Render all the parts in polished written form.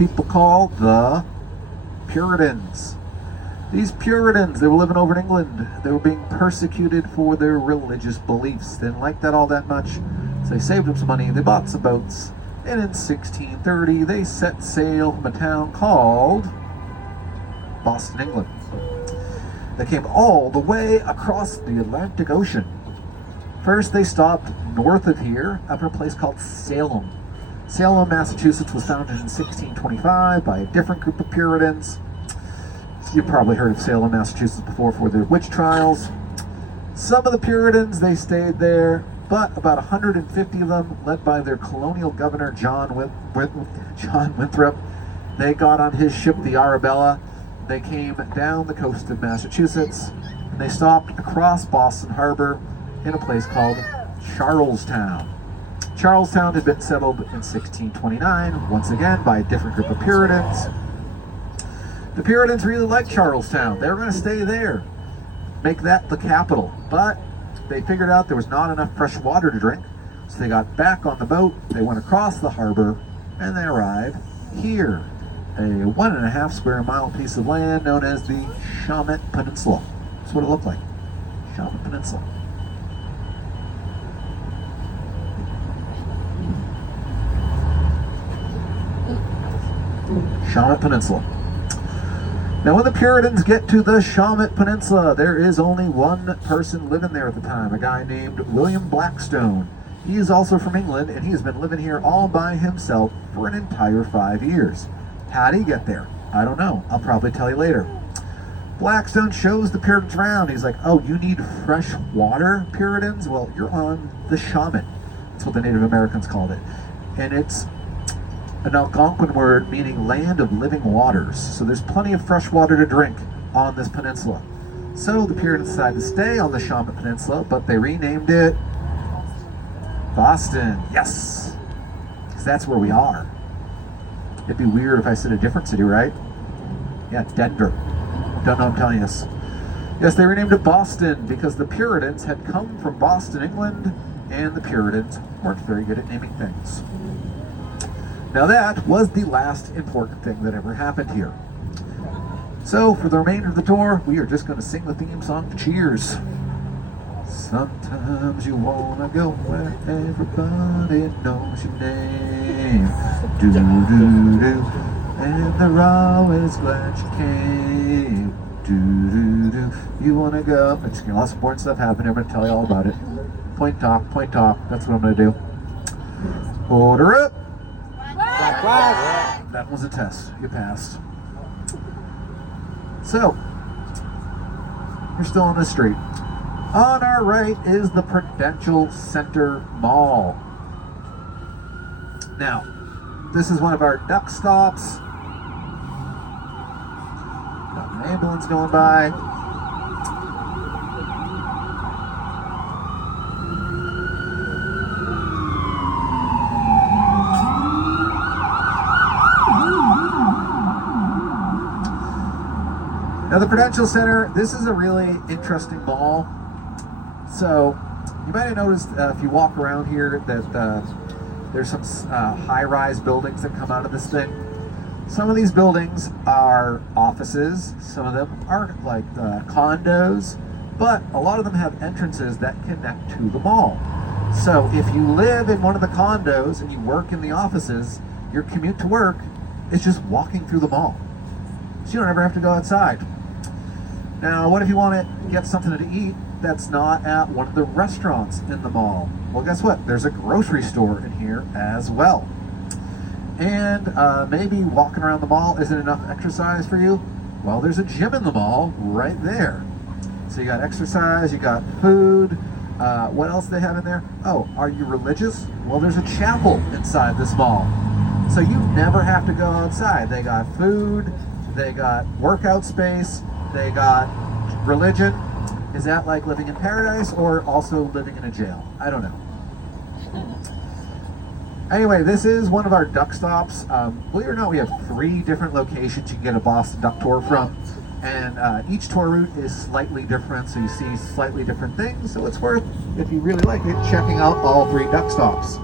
people called the Puritans. These Puritans, they were living over in England. They were being persecuted for their religious beliefs. They didn't like that all that much, so they saved up some money. They bought some boats, and in 1630, they set sail from a town called Boston, England. They came all the way across the Atlantic Ocean. First, they stopped north of here, up at a place called Salem. Salem, Massachusetts was founded in 1625 by a different group of Puritans. You've probably heard of Salem, Massachusetts before for their witch trials. Some of the Puritans, they stayed there, but about 150 of them, led by their colonial governor, John Winthrop, they got on his ship, the Arabella. They came down the coast of Massachusetts, and they stopped across Boston Harbor in a place called Charlestown. Charlestown had been settled in 1629, once again by a different group of Puritans. The Puritans really liked Charlestown. They were going to stay there, make that the capital. But they figured out there was not enough fresh water to drink, so they got back on the boat, they went across the harbor, and they arrived here, a 1.5 square mile piece of land known as the Shawmut Peninsula. That's what it looked like, Shawmut Peninsula. Shawmut Peninsula. Now, when the Puritans get to the Shawmut Peninsula, there is only one person living there at the time, a guy named William Blackstone. He is also from England, and he has been living here all by himself for an entire 5 years. How did he get there? I don't know. I'll probably tell you later. Blackstone shows the Puritans around. He's like, oh, you need fresh water, Puritans? Well, you're on the Shawmut. That's what the Native Americans called it. And it's an Algonquin word meaning land of living waters. So there's plenty of fresh water to drink on this peninsula. So the Puritans decided to stay on the Shawmut Peninsula, but they renamed it Boston. Yes, because that's where we are. It'd be weird if I said a different city, right? Yeah, Denver. Don't know what I'm telling you. Yes, they renamed it Boston because the Puritans had come from Boston, England, and the Puritans weren't very good at naming things. Now that was the last important thing that ever happened here. So for the remainder of the tour, we are just going to sing the theme song to Cheers. Sometimes you wanna go where everybody knows your name. Do-do-do, and they're always glad you came. Do-do-do, you wanna go. I'm just getting lots of important stuff happening. I'm gonna tell you all about it. Point talk, that's what I'm gonna do. Order up. That was a test. You passed. So, you're still on the street. On our right is the Prudential Center Mall. Now, this is one of our duck stops. Got an ambulance going by. Now the Prudential Center, this is a really interesting mall. So you might have noticed if you walk around here that there's some high-rise buildings that come out of this thing. Some of these buildings are offices, some of them are like condos, but a lot of them have entrances that connect to the mall. So if you live in one of the condos and you work in the offices, your commute to work is just walking through the mall. So you don't ever have to go outside. Now, what if you want to get something to eat that's not at one of the restaurants in the mall? Well, guess what? There's a grocery store in here as well. And maybe walking around the mall isn't enough exercise for you? Well, there's a gym in the mall right there. So you got exercise, you got food. What else do they have in there? Oh, are you religious? Well, there's a chapel inside this mall. So you never have to go outside. They got food, they got workout space, they got religion. Is that like living in paradise or also living in a jail? I don't know. Anyway, this is one of our duck stops. Believe it or not, we have 3 different locations you can get a Boston Duck Tour from. And each tour route is slightly different, so you see slightly different things. So it's worth, if you really like it, checking out all 3 duck stops.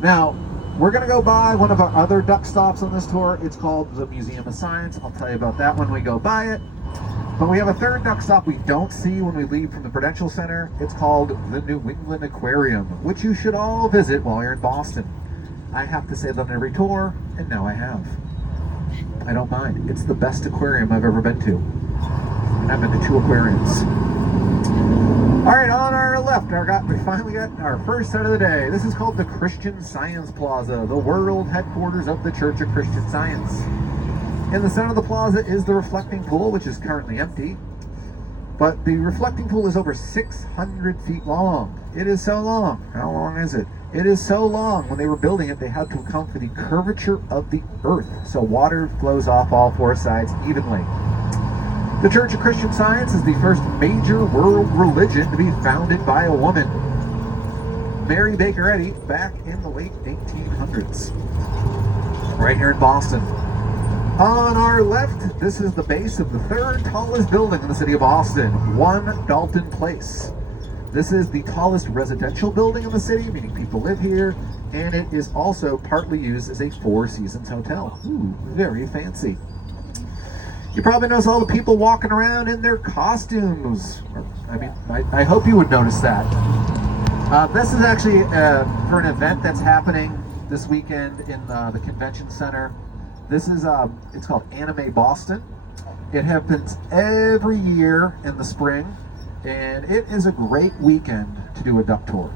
Now, We're going to go by one of our other duck stops on this tour. It's called the Museum of Science. I'll tell you about that when we go by it. But we have a third duck stop we don't see when we leave from the Prudential Center. It's called the New England Aquarium, which you should all visit while you're in Boston. I have to say that on every tour, and now I have. I don't mind. It's the best aquarium I've ever been to. And I've been to 2 aquariums. All right, on our left, we finally got our first set of the day. This is called the Christian Science Plaza, the world headquarters of the Church of Christian Science. In the center of the plaza is the reflecting pool, which is currently empty. But the reflecting pool is over 600 feet long. It is so long. How long is it? It is so long. When they were building it, they had to account for the curvature of the earth, so water flows off all 4 sides evenly. The Church of Christian Science is the first major world religion to be founded by a woman, Mary Baker Eddy, back in the late 1800s, right here in Boston. On our left, this is the base of the 3rd tallest building in the city of Boston, 1 Dalton Place. This is the tallest residential building in the city, meaning people live here, and it is also partly used as a 4 Seasons hotel. Ooh, very fancy. You probably notice all the people walking around in their costumes. I hope you would notice that. This is actually for an event that's happening this weekend in the convention center. This is, it's called Anime Boston. It happens every year in the spring, and it is a great weekend to do a duck tour.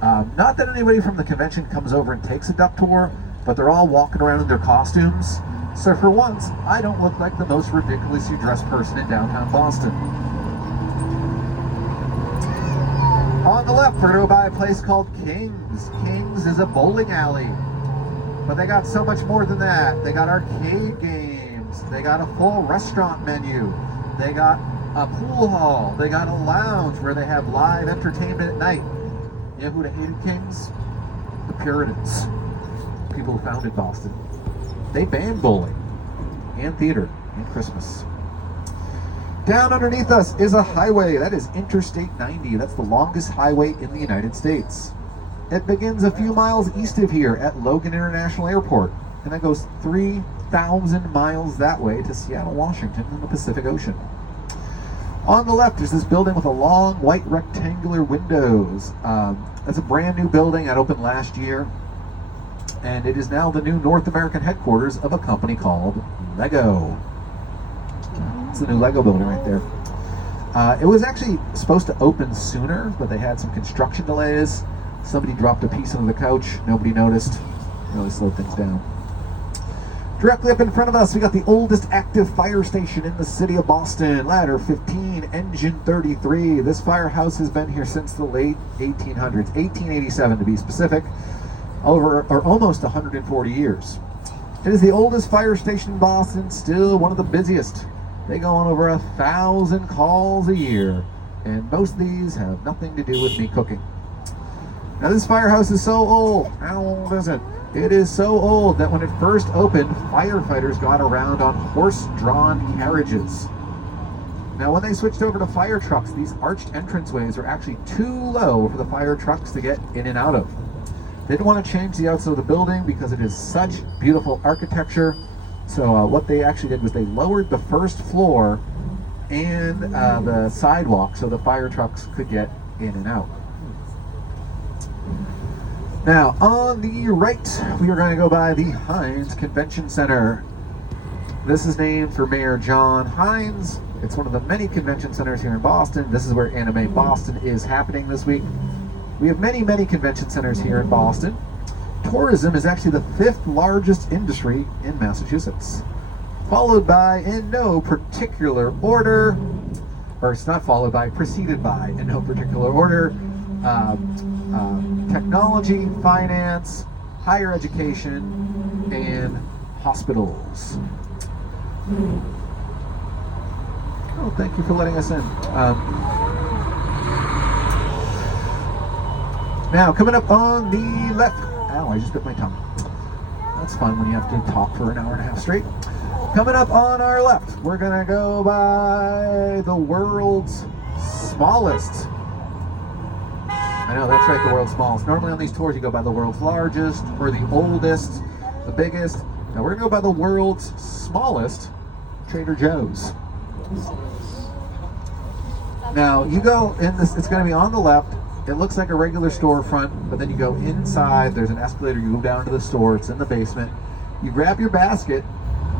Not that anybody from the convention comes over and takes a duck tour, but they're all walking around in their costumes. So for once, I don't look like the most ridiculously dressed person in downtown Boston. On the left, we're going to go by a place called King's. King's is a bowling alley. But they got so much more than that. They got arcade games. They got a full restaurant menu. They got a pool hall. They got a lounge where they have live entertainment at night. You know who would have hated King's? The Puritans. People who founded Boston. They banned bowling and theater and Christmas. Down underneath us is a highway. That is Interstate 90. That's the longest highway in the United States. It begins a few miles east of here at Logan International Airport, and it goes 3,000 miles that way to Seattle, Washington in the Pacific Ocean. On the left is this building with a long white rectangular windows. That's a brand new building that opened last year. And it is now the new North American headquarters of a company called Lego. It's the new Lego building right there. It was actually supposed to open sooner, but they had some construction delays. Somebody dropped a piece under the couch. Nobody noticed. Really slowed things down. Directly up in front of us, we got the oldest active fire station in the city of Boston. Ladder 15, engine 33. This firehouse has been here since the late 1800s, 1887 to be specific. Almost 140 years. It is the oldest fire station in Boston, still one of the busiest. They go on over 1,000 calls a year, and most of these have nothing to do with me cooking. Now this firehouse is so old. How old is it? It is so old that when it first opened, firefighters got around on horse-drawn carriages. Now when they switched over to fire trucks, these arched entranceways are actually too low for the fire trucks to get in and out of. They didn't want to change the outside of the building because it is such beautiful architecture. So what they actually did was they lowered the first floor and the sidewalk so the fire trucks could get in and out. Now on the right, we are going to go by the Heinz Convention Center. This is named for Mayor John Heinz. It's one of the many convention centers here in Boston. This is where Anime Boston is happening this week. We have many, many convention centers here in Boston. Tourism is actually the 5th largest industry in Massachusetts, followed by, in no particular order, or it's not followed by, preceded by, in no particular order, technology, finance, higher education, and hospitals. Oh, thank you for letting us in. Now, coming up on the left, ow, I just bit my tongue. That's fun when you have to talk for an hour and a half straight. Coming up on our left, we're gonna go by the world's smallest I know, that's right, the world's smallest. Normally on these tours you go by the world's largest, or the oldest, the biggest. Now we're going to go by the world's smallest, Trader Joe's. Now you go in this, it's going to be on the left. It looks like a regular storefront, but then you go inside, there's an escalator, you go down to the store, it's in the basement. You grab your basket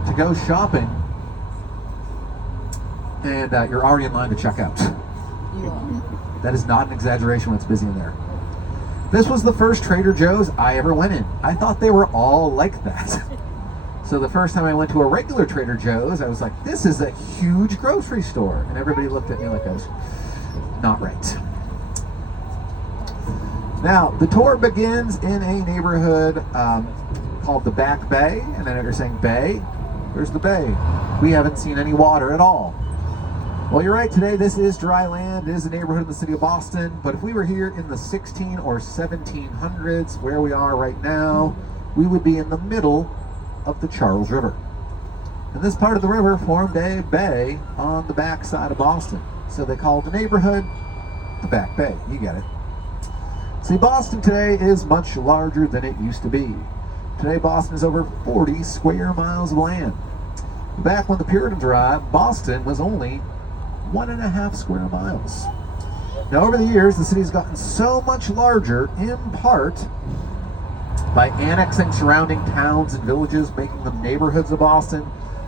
to go shopping, and you're already in line to check out. That is not an exaggeration when it's busy in there. This was the first Trader Joe's I ever went in. I thought they were all like that. So the first time I went to a regular Trader Joe's, I was like, this is a huge grocery store. And everybody looked at me like I was not right. Now, the tour begins in a neighborhood called the Back Bay. And I know you're saying bay. Where's the bay? We haven't seen any water at all. Well, you're right, today this is dry land. It is a neighborhood in the city of Boston, but if we were here in the 16 or 1700s, where we are right now, we would be in the middle of the Charles River. And this part of the river formed a bay on the back side of Boston. So they called the neighborhood the Back Bay. You get it. See, Boston today is much larger than it used to be. Today, Boston is over 40 square miles of land. Back when the Puritans arrived, Boston was only 1.5 square miles. Now, over the years, the city's gotten so much larger, in part by annexing surrounding towns and villages, making them neighborhoods of Boston,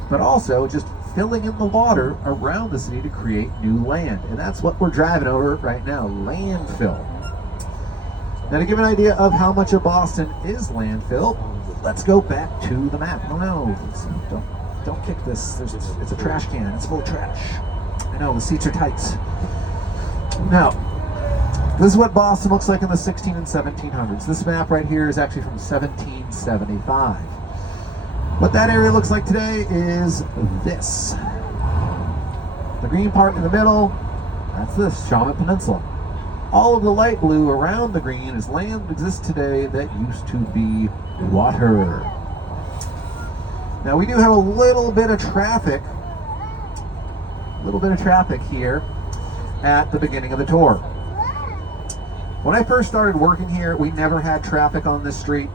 but also just filling in the water around the city to create new land. And that's what we're driving over right now, landfill. Now, to give an idea of how much of Boston is landfill, let's go back to the map. Oh no, don't kick this. It's a trash can. It's full of trash. I know, the seats are tight. Now, this is what Boston looks like in the 16 and 1700s. This map right here is actually from 1775. What that area looks like today is this. The green part in the middle, that's this, Shawmut Peninsula. All of the light blue around the green is land that exists today that used to be water. Now, we do have a little bit of traffic here at the beginning of the tour. When I first started working here, we never had traffic on this street.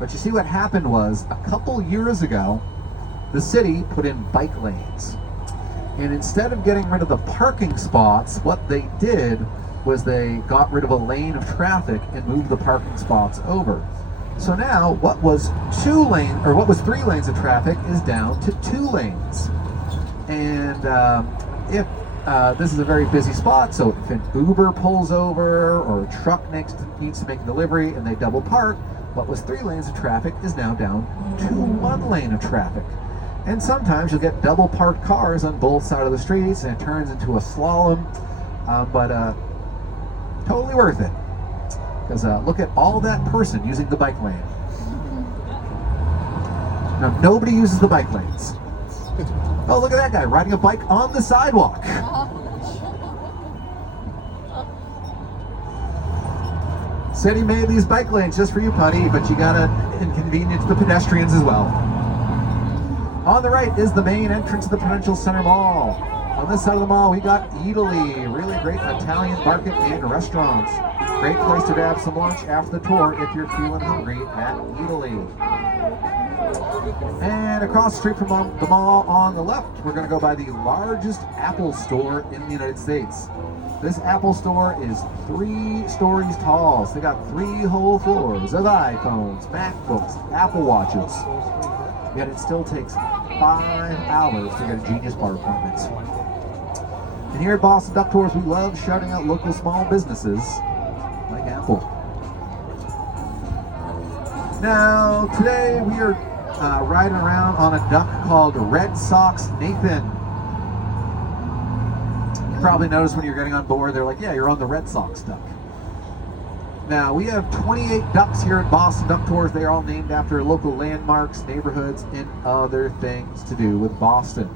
But you see, what happened was, a couple years ago, the city put in bike lanes. And instead of getting rid of the parking spots, what they did was they got rid of a lane of traffic and moved the parking spots over. So now, what was 3 lanes of traffic is down to 2 lanes. And if this is a very busy spot, so if an Uber pulls over or a truck needs to make a delivery and they double park, what was 3 lanes of traffic is now down to 1 lane of traffic. And sometimes you'll get double parked cars on both sides of the streets and it turns into a slalom, but totally worth it. Because look at all that person using the bike lane. Now, nobody uses the bike lanes. Oh, look at that guy riding a bike on the sidewalk. Said he made these bike lanes just for you, Putty, but you gotta inconvenience the pedestrians as well. On the right is the main entrance to the Prudential Center Mall. On this side of the mall, we got Eataly, really great Italian market and restaurants. Great place to grab some lunch after the tour if you're feeling hungry at Eataly. And across the street from the mall on the left, we're going to go by the largest Apple store in the United States. This Apple store is 3 stories tall, so they got 3 whole floors of iPhones, MacBooks, Apple Watches. Yet it still takes 5 hours to get a Genius Bar appointment. And here at Boston Duck Tours, we love shouting out local small businesses like Apple. Now, today we are riding around on a duck called Red Sox Nathan. You probably noticed when you're getting on board, they're like, yeah, you're on the Red Sox duck. Now, we have 28 ducks here at Boston Duck Tours. They are all named after local landmarks, neighborhoods, and other things to do with Boston.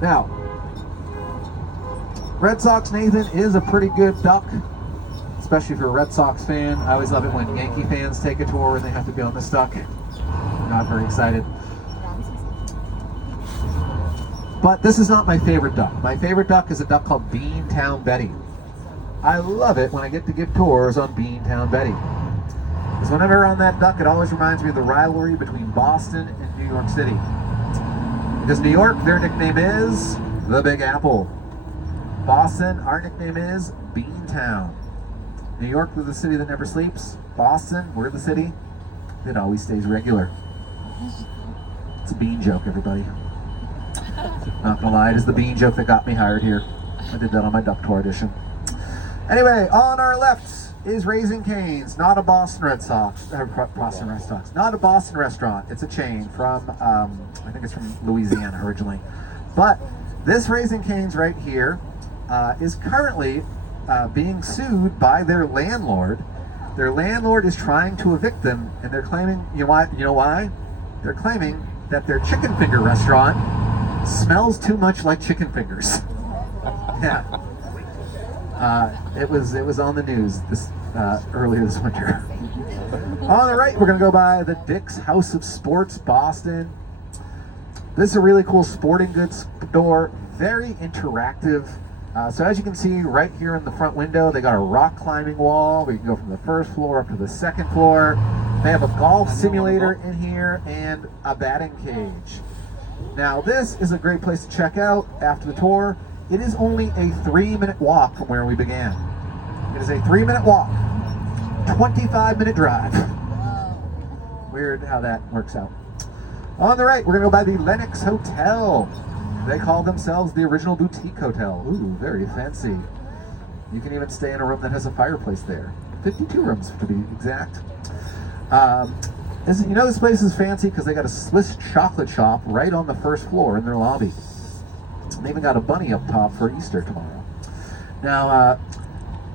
Now, Red Sox Nathan is a pretty good duck, especially if you're a Red Sox fan. I always love it when Yankee fans take a tour and they have to be on this duck. I'm not very excited. But this is not my favorite duck. My favorite duck is a duck called Beantown Betty. I love it when I get to give tours on Beantown Betty. Because whenever I'm on that duck, it always reminds me of the rivalry between Boston and New York City. Because New York, their nickname is the Big Apple. Boston, our nickname is Beantown. New York, we're the city that never sleeps. Boston, we're the city that always stays regular. It's a bean joke, everybody. Not gonna lie, it is the bean joke that got me hired here. I did that on my duck tour audition. Anyway, on our left is Raising Cane's, not a Boston Red Sox, not a Boston restaurant. It's a chain from, I think it's from Louisiana originally. But this Raising Cane's right here is currently being sued by their landlord. Their landlord is trying to evict them, and they're claiming, you know why? They're claiming that their chicken finger restaurant smells too much like chicken fingers. Yeah. It was on the news earlier this winter. On the right, we're going to go by the Dick's House of Sports, Boston. This is a really cool sporting goods store, very interactive. So as you can see right here in the front window, they got a rock climbing wall. We can go from the first floor up to the second floor. They have a golf simulator in here and a batting cage. Now this is a great place to check out after the tour. It is only a 3-minute walk from where we began. It is a 3-minute walk, 25-minute drive. Weird how that works out. On the right, we're gonna go by the Lenox Hotel. They call themselves the original boutique hotel. Ooh, very fancy. You can even stay in a room that has a fireplace there. 52 rooms to be exact. You know this place is fancy because they got a Swiss chocolate shop right on the first floor in their lobby. They even got a bunny up top for Easter tomorrow. Now,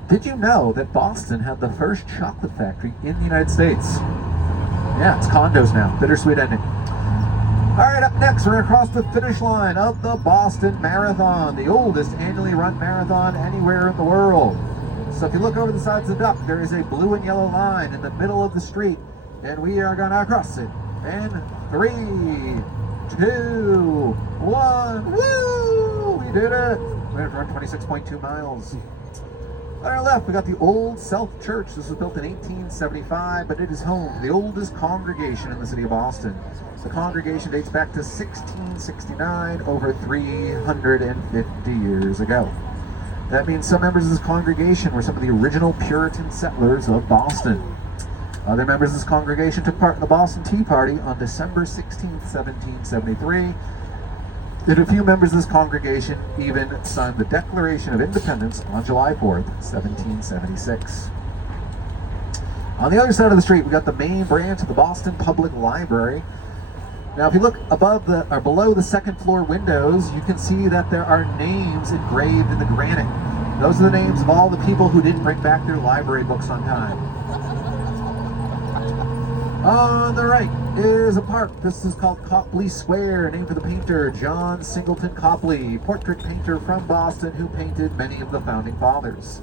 did you know that Boston had the first chocolate factory in the United States? Yeah, it's condos now. Bittersweet ending. All right, up next, we're going to cross the finish line of the Boston Marathon, the oldest annually run marathon anywhere in the world. So if you look over the sides of the duck, there is a blue and yellow line in the middle of the street, and we are going to cross it in 3, 2, 1. Woo! We did it! We have to run 26.2 miles. On our left, we got the Old South Church. This was built in 1875, but it is home to the oldest congregation in the city of Boston. The congregation dates back to 1669, over 350 years ago. That means some members of this congregation were some of the original Puritan settlers of Boston. Other members of this congregation took part in the Boston Tea Party on December 16, 1773. And a few members of this congregation even signed the Declaration of Independence on July 4th, 1776. On the other side of the street, we got the main branch of the Boston Public Library. Now, if you look above or below the second floor windows, you can see that there are names engraved in the granite. Those are the names of all the people who didn't bring back their library books on time. On the right is a park. This is called Copley Square, named for the painter John Singleton Copley, portrait painter from Boston who painted many of the founding fathers.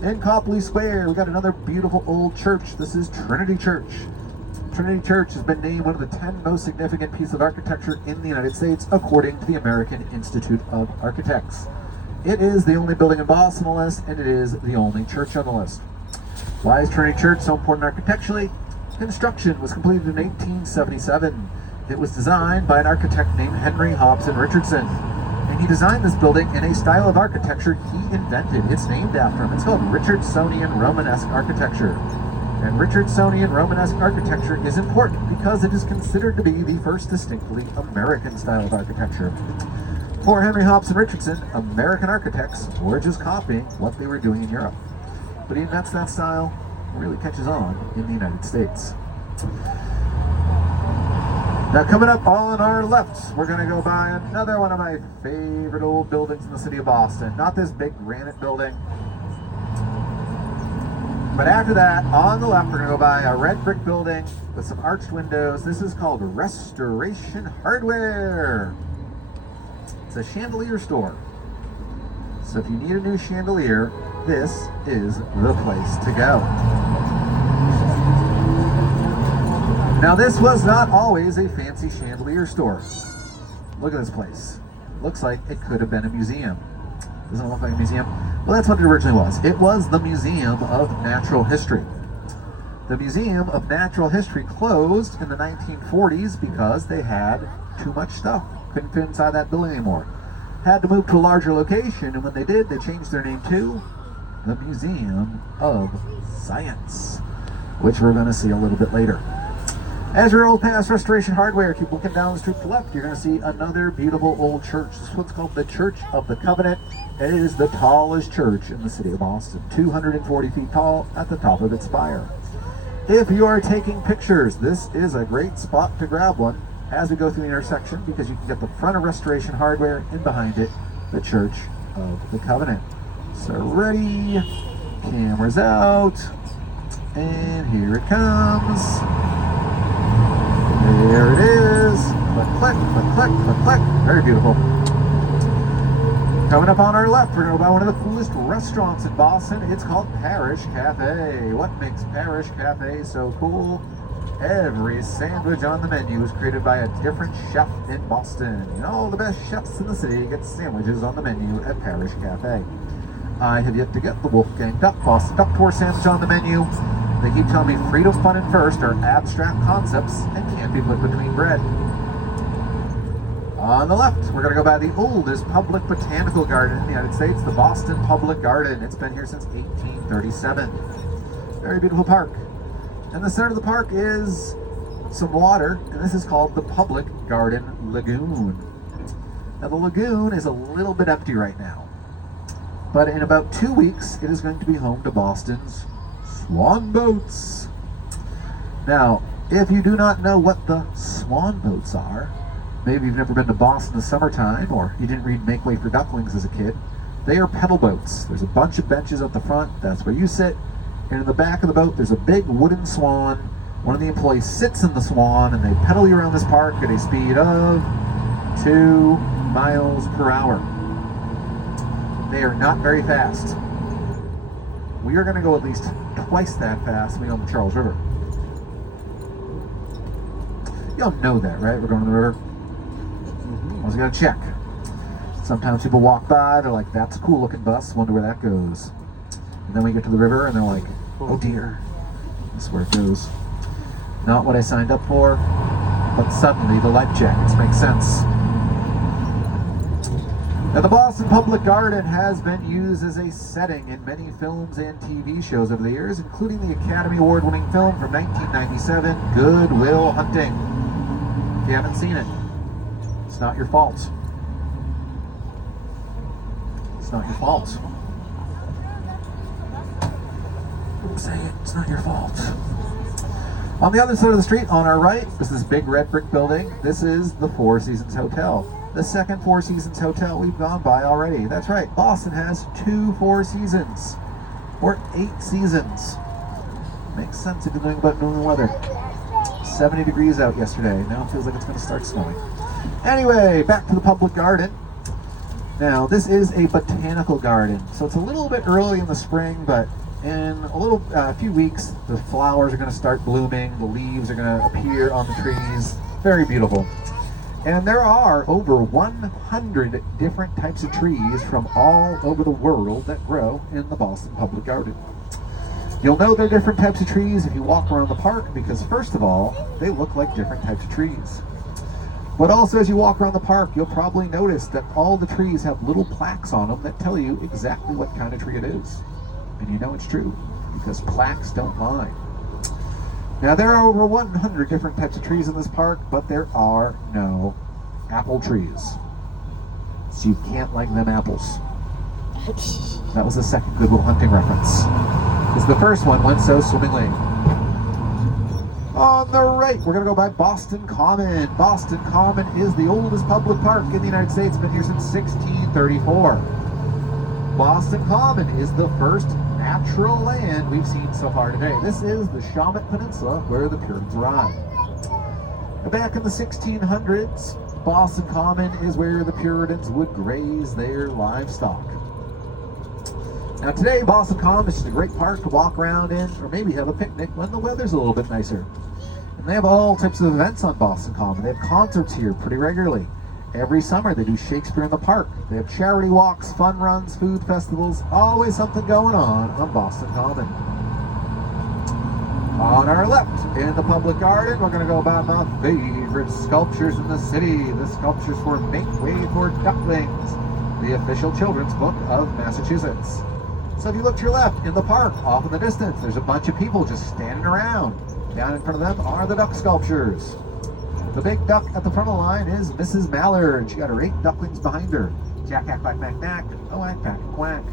In Copley Square, we got another beautiful old church. This is Trinity Church. Trinity Church has been named one of the 10 most significant pieces of architecture in the United States, according to the American Institute of Architects. It is the only building in Boston on the list, and it is the only church on the list. Why is Trinity Church so important architecturally? Construction was completed in 1877. It was designed by an architect named Henry Hobson Richardson. And he designed this building in a style of architecture he invented. It's named after him. It's called Richardsonian Romanesque architecture. And Richardsonian Romanesque architecture is important because it is considered to be the first distinctly American style of architecture. For Henry Hobson Richardson, American architects were just copying what they were doing in Europe. But he invents that style, really catches on in the United States. Now coming up on our left, we're going to go by another one of my favorite old buildings in the city of Boston. Not this big granite building, but after that, on the left, we're going to go by a red brick building with some arched windows. This is called Restoration Hardware. It's a chandelier store. So if you need a new chandelier, this is the place to go. Now this was not always a fancy chandelier store. Look at this place. looks like it could have been a museum. Doesn't it look like a museum? Well, that's what it originally was. It was the Museum of Natural History. The Museum of Natural History closed in the 1940s because they had too much stuff. Couldn't fit inside that building anymore. Had to move to a larger location, and when they did, they changed their name to the Museum of Science, which we're going to see a little bit later. As you roll past Restoration Hardware, keep looking down the street to the left, you're going to see another beautiful old church. This is what's called the Church of the Covenant. It is the tallest church in the city of Boston, 240 feet tall at the top of its spire. If you are taking pictures, this is a great spot to grab one as we go through the intersection, because you can get the front of Restoration Hardware and behind it, the Church of the Covenant. So ready, cameras out, and here it comes. There it is. Click, click, click, click, click, click. Very beautiful. Coming up on our left, we're going to go by one of the coolest restaurants in Boston. It's called Parish Cafe. What makes Parish Cafe so cool? Every sandwich on the menu is created by a different chef in Boston. And all the best chefs in the city get sandwiches on the menu at Parish Cafe. I have yet to get the Wolfgang Duck Boston Duck Tour sandwich on the menu. They keep telling me freedom, fun, and first are abstract concepts and can't be put between bread. On the left, we're going to go by the oldest public botanical garden in the United States, the Boston Public Garden. It's been here since 1837. Very beautiful park. In the center of the park is some water, and this is called the Public Garden Lagoon. Now, the lagoon is a little bit empty right now, but in about 2 weeks, it is going to be home to Boston's swan boats. Now, if you do not know what the swan boats are, maybe you've never been to Boston in the summertime, or you didn't read Make Way for Ducklings as a kid, they are pedal boats. There's a bunch of benches at the front, that's where you sit, and in the back of the boat there's a big wooden swan. One of the employees sits in the swan, and they pedal you around this park at a speed of 2 miles per hour. They are not very fast. We are going to go at least twice that fast when we go on the Charles River. Y'all know that, right? We're going to the river. I was going to check. Sometimes people walk by, they're like, that's a cool looking bus, wonder where that goes. And then we get to the river and they're like, oh dear, this is where it goes. Not what I signed up for, but suddenly the life jackets make sense. Now, the Boston Public Garden has been used as a setting in many films and TV shows over the years, including the Academy Award-winning film from 1997, Good Will Hunting. If you haven't seen it, it's not your fault. It's not your fault. Don't say it, it's not your fault. On the other side of the street, on our right, is this big red brick building. This is the Four Seasons Hotel. The second Four Seasons hotel we've gone by already. That's right, Boston has 2 Four Seasons, or 8 seasons. Makes sense if you're thinking about New England weather. 70 degrees out yesterday. Now it feels like it's going to start snowing. Anyway, back to the public garden. Now, this is a botanical garden, so it's a little bit early in the spring, but in a few weeks, the flowers are going to start blooming, the leaves are going to appear on the trees. Very beautiful. And there are over 100 different types of trees from all over the world that grow in the Boston Public Garden. You'll know they're different types of trees if you walk around the park, because first of all, they look like different types of trees. But also, as you walk around the park, you'll probably notice that all the trees have little plaques on them that tell you exactly what kind of tree it is. And you know it's true, because plaques don't lie. Now, there are over 100 different types of trees in this park, but there are no apple trees. So you can't like them apples. That was the second Good Will Hunting reference. Because the first one went so swimmingly. On the right, we're going to go by Boston Common. Boston Common is the oldest public park in the United States, been here since 1634. Boston Common is the first natural land we've seen so far today. This is the Shawmut Peninsula where the Puritans arrived. Back in the 1600s, Boston Common is where the Puritans would graze their livestock. Now today, Boston Common is just a great park to walk around in, or maybe have a picnic when the weather's a little bit nicer. And they have all types of events on Boston Common. They have concerts here pretty regularly. Every summer they do Shakespeare in the Park. They have charity walks, fun runs, food festivals, always something going on Boston Common. On our left, in the public garden, we're going to go about my favorite sculptures in the city. The sculptures for Make Way for Ducklings, the official children's book of Massachusetts. So if you look to your left, in the park, off in the distance, there's a bunch of people just standing around. Down in front of them are the duck sculptures. The big duck at the front of the line is Mrs. Mallard. She got her 8 ducklings behind her. Jack, quack, quack, quack, quack. Oh, quack, quack, quack.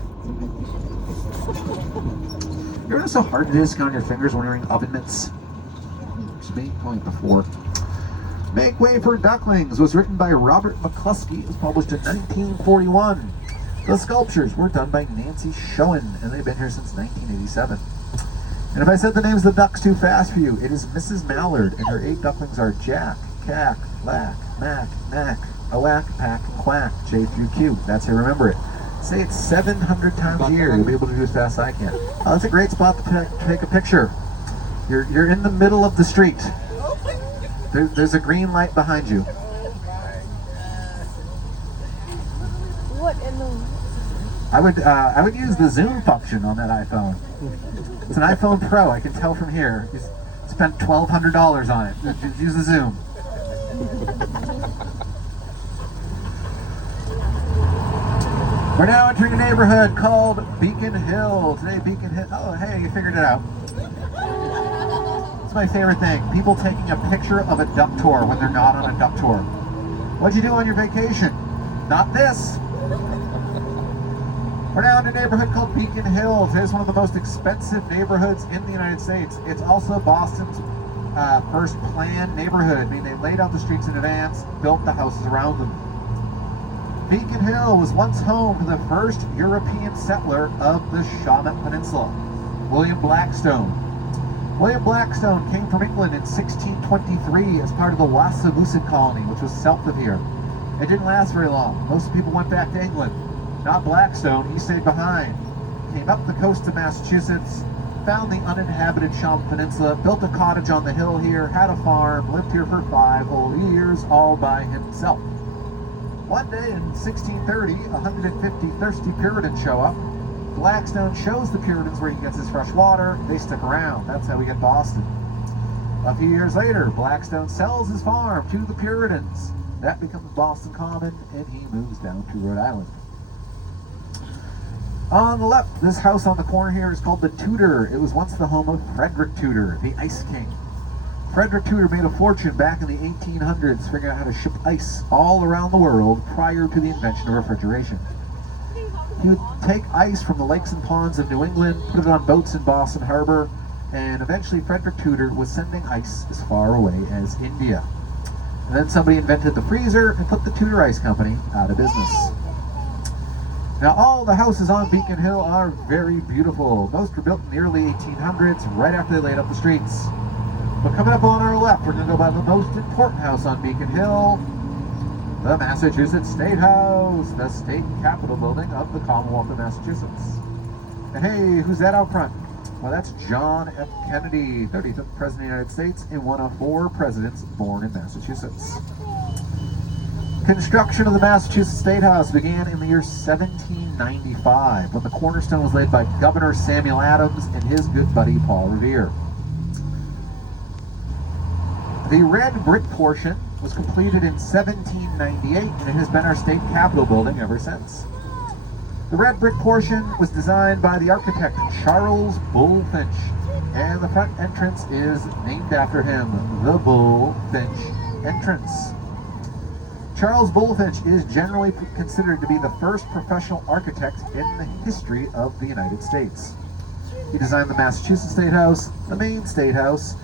You ever know how so hard it is to count your fingers when you're wearing oven mitts? It's me, only before. Make Way for Ducklings was written by Robert McCluskey. It was published in 1941. The sculptures were done by Nancy Schoen, and they've been here since 1987. And if I said the names of the ducks too fast for you, it is Mrs. Mallard, and her 8 ducklings are Jack, Cack, Lack, Mack, Knack, Awack, Pack, and Quack, J through Q. That's how you remember it. Say it 700 times a year. You'll be able to do as fast as I can. Oh, that's a great spot to take a picture. You're in the middle of the street. There's a green light behind you. What in the... I would use the zoom function on that iPhone. It's an iPhone Pro. I can tell from here. You spent $1,200 on it. Just use the zoom. We're now entering a neighborhood called Beacon Hill. Today, Beacon Hill. Oh, hey, you figured it out. It's my favorite thing. People taking a picture of a duck tour when they're not on a duck tour. What'd you do on your vacation? Not this. We're now in a neighborhood called Beacon Hills. It is one of the most expensive neighborhoods in the United States. It's also Boston's first planned neighborhood. I mean, they laid out the streets in advance, built the houses around them. Beacon Hill was once home to the first European settler of the Shawmut Peninsula, William Blackstone. William Blackstone came from England in 1623 as part of the Wassavusset colony, which was south of here. It didn't last very long. Most people went back to England. Not Blackstone, he stayed behind. Came up the coast of Massachusetts, found the uninhabited Shawmut Peninsula, built a cottage on the hill here, had a farm, lived here for 5 whole years, all by himself. One day in 1630, 150 thirsty Puritans show up. Blackstone shows the Puritans where he gets his fresh water. They stick around. That's how we get Boston. A few years later, Blackstone sells his farm to the Puritans. That becomes Boston Common, and he moves down to Rhode Island. On the left, this house on the corner here is called the Tudor. It was once the home of Frederick Tudor, the Ice King. Frederick Tudor made a fortune back in the 1800s figuring out how to ship ice all around the world prior to the invention of refrigeration. He would take ice from the lakes and ponds of New England, put it on boats in Boston Harbor, and eventually Frederick Tudor was sending ice as far away as India. And then somebody invented the freezer and put the Tudor Ice Company out of business. Now all the houses on Beacon Hill are very beautiful. Most were built in the early 1800s, right after they laid up the streets. But coming up on our left, we're going to go by the most important house on Beacon Hill, the Massachusetts State House, the state capitol building of the Commonwealth of Massachusetts. And hey, who's that out front? Well, that's John F. Kennedy, 35th President of the United States and one of 4 presidents born in Massachusetts. Construction of the Massachusetts State House began in the year 1795 when the cornerstone was laid by Governor Samuel Adams and his good buddy Paul Revere. The red brick portion was completed in 1798 and it has been our state capitol building ever since. The red brick portion was designed by the architect Charles Bulfinch, and the front entrance is named after him, the Bulfinch entrance. Charles Bulfinch is generally considered to be the first professional architect in the history of the United States. He designed the Massachusetts State House, the Maine State House,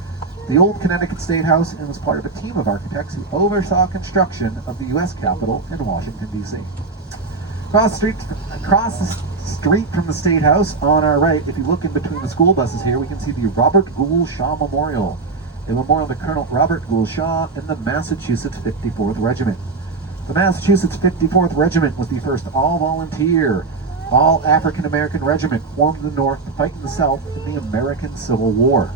the old Connecticut State House, and was part of a team of architects who oversaw construction of the U.S. Capitol in Washington, D.C. Across the street from the State House, on our right, if you look in between the school buses here, we can see the Robert Gould Shaw Memorial, a memorial to Colonel Robert Gould Shaw and the Massachusetts 54th Regiment. The Massachusetts 54th Regiment was the first all-volunteer, all-African-American regiment formed in the North to fight in the South in the American Civil War.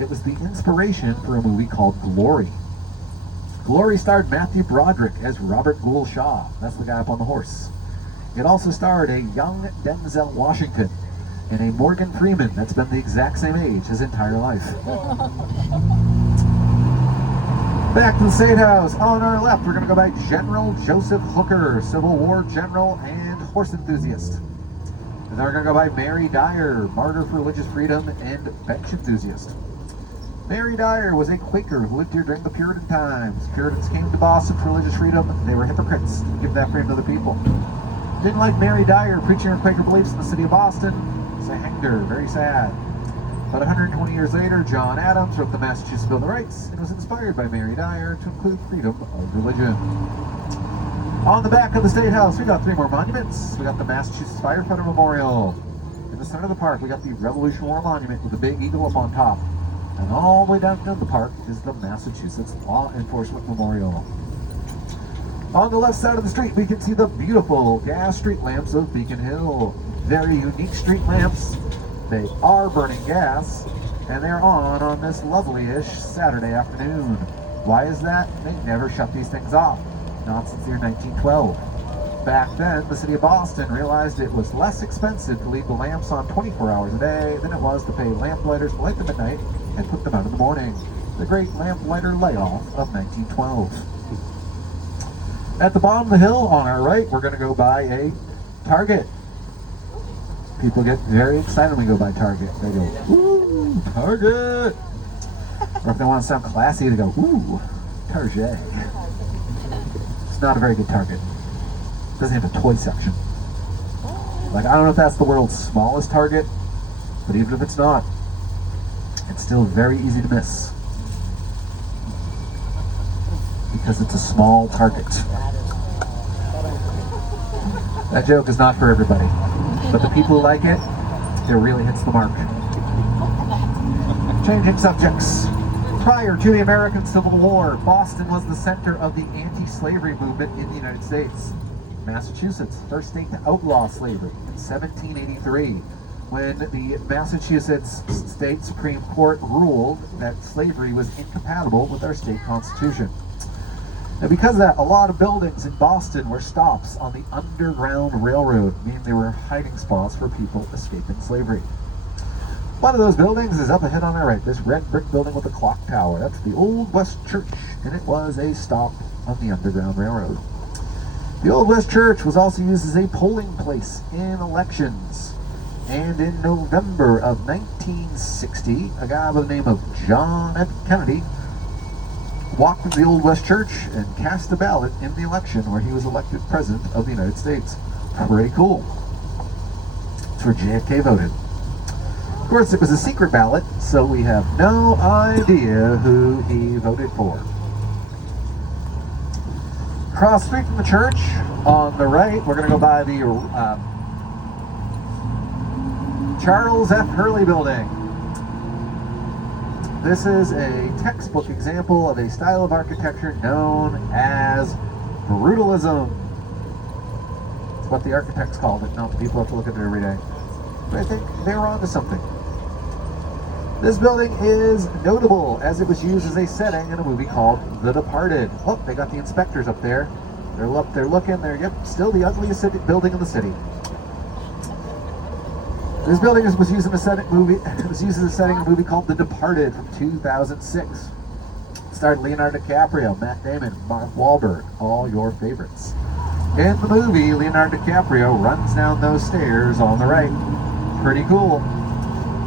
It was the inspiration for a movie called Glory. Glory starred Matthew Broderick as Robert Gould Shaw. That's the guy up on the horse. It also starred a young Denzel Washington and a Morgan Freeman that's been the exact same age his entire life. Back to the State House. On our left, we're going to go by General Joseph Hooker, Civil War general and horse enthusiast. And then we're going to go by Mary Dyer, martyr for religious freedom and bench enthusiast. Mary Dyer was a Quaker who lived here during the Puritan times. Puritans came to Boston for religious freedom. They were hypocrites. Didn't give that freedom to the people. Didn't like Mary Dyer preaching her Quaker beliefs in the city of Boston, so they hanged her. Very sad. But 120 years later, John Adams wrote the Massachusetts Bill of Rights and was inspired by Mary Dyer to include freedom of religion. On the back of the State House, we got 3 more monuments. We got the Massachusetts Firefighter Memorial. In the center of the park, we got the Revolutionary War Monument with a big eagle up on top. And all the way down the park is the Massachusetts Law Enforcement Memorial. On the left side of the street, we can see the beautiful gas street lamps of Beacon Hill. Very unique street lamps. They are burning gas, and they're on this lovely-ish Saturday afternoon. Why is that? They never shut these things off. Not since the year 1912. Back then, the city of Boston realized it was less expensive to leave the lamps on 24 hours a day than it was to pay lamplighters to light them at night and put them out in the morning. The great lamplighter layoff of 1912. At the bottom of the hill on our right, we're going to go by a Target. People get very excited when we go by Target. They go, "Ooh, Target!" Or if they want to sound classy, they go, "Ooh, Target." It's not a very good Target. It doesn't have a toy section. Like, I don't know if that's the world's smallest Target, but even if it's not, it's still very easy to miss. Because it's a small Target. That joke is not for everybody. But the people who like it, it really hits the mark. Changing subjects. Prior to the American Civil War, Boston was the center of the anti-slavery movement in the United States. Massachusetts, first state to outlaw slavery in 1783, when the Massachusetts State Supreme Court ruled that slavery was incompatible with our state constitution. And because of that, a lot of buildings in Boston were stops on the Underground Railroad, meaning they were hiding spots for people escaping slavery. One of those buildings is up ahead on our right, this red brick building with a clock tower. That's the Old West Church, and it was a stop on the Underground Railroad. The Old West Church was also used as a polling place in elections. And in November of 1960, a guy by the name of John F. Kennedy walked into the Old West Church and cast a ballot in the election where he was elected President of the United States. Pretty cool. That's where JFK voted. Of course, it was a secret ballot, so we have no idea who he voted for. Across the street from the church, on the right, we're going to go by the Charles F. Hurley Building. This is a textbook example of a style of architecture known as brutalism. It's what the architects called it, not the people who have to look at it every day. But I think they were onto something. This building is notable as it was used as a setting in a movie called The Departed. Look, they got the inspectors up there. They're looking. Yep, still the ugliest building in the city. This building was used in a setting movie. It was used as a setting in a movie called The Departed from 2006. It starred Leonardo DiCaprio, Matt Damon, Mark Wahlberg, all your favorites. In the movie, Leonardo DiCaprio runs down those stairs on the right. Pretty cool.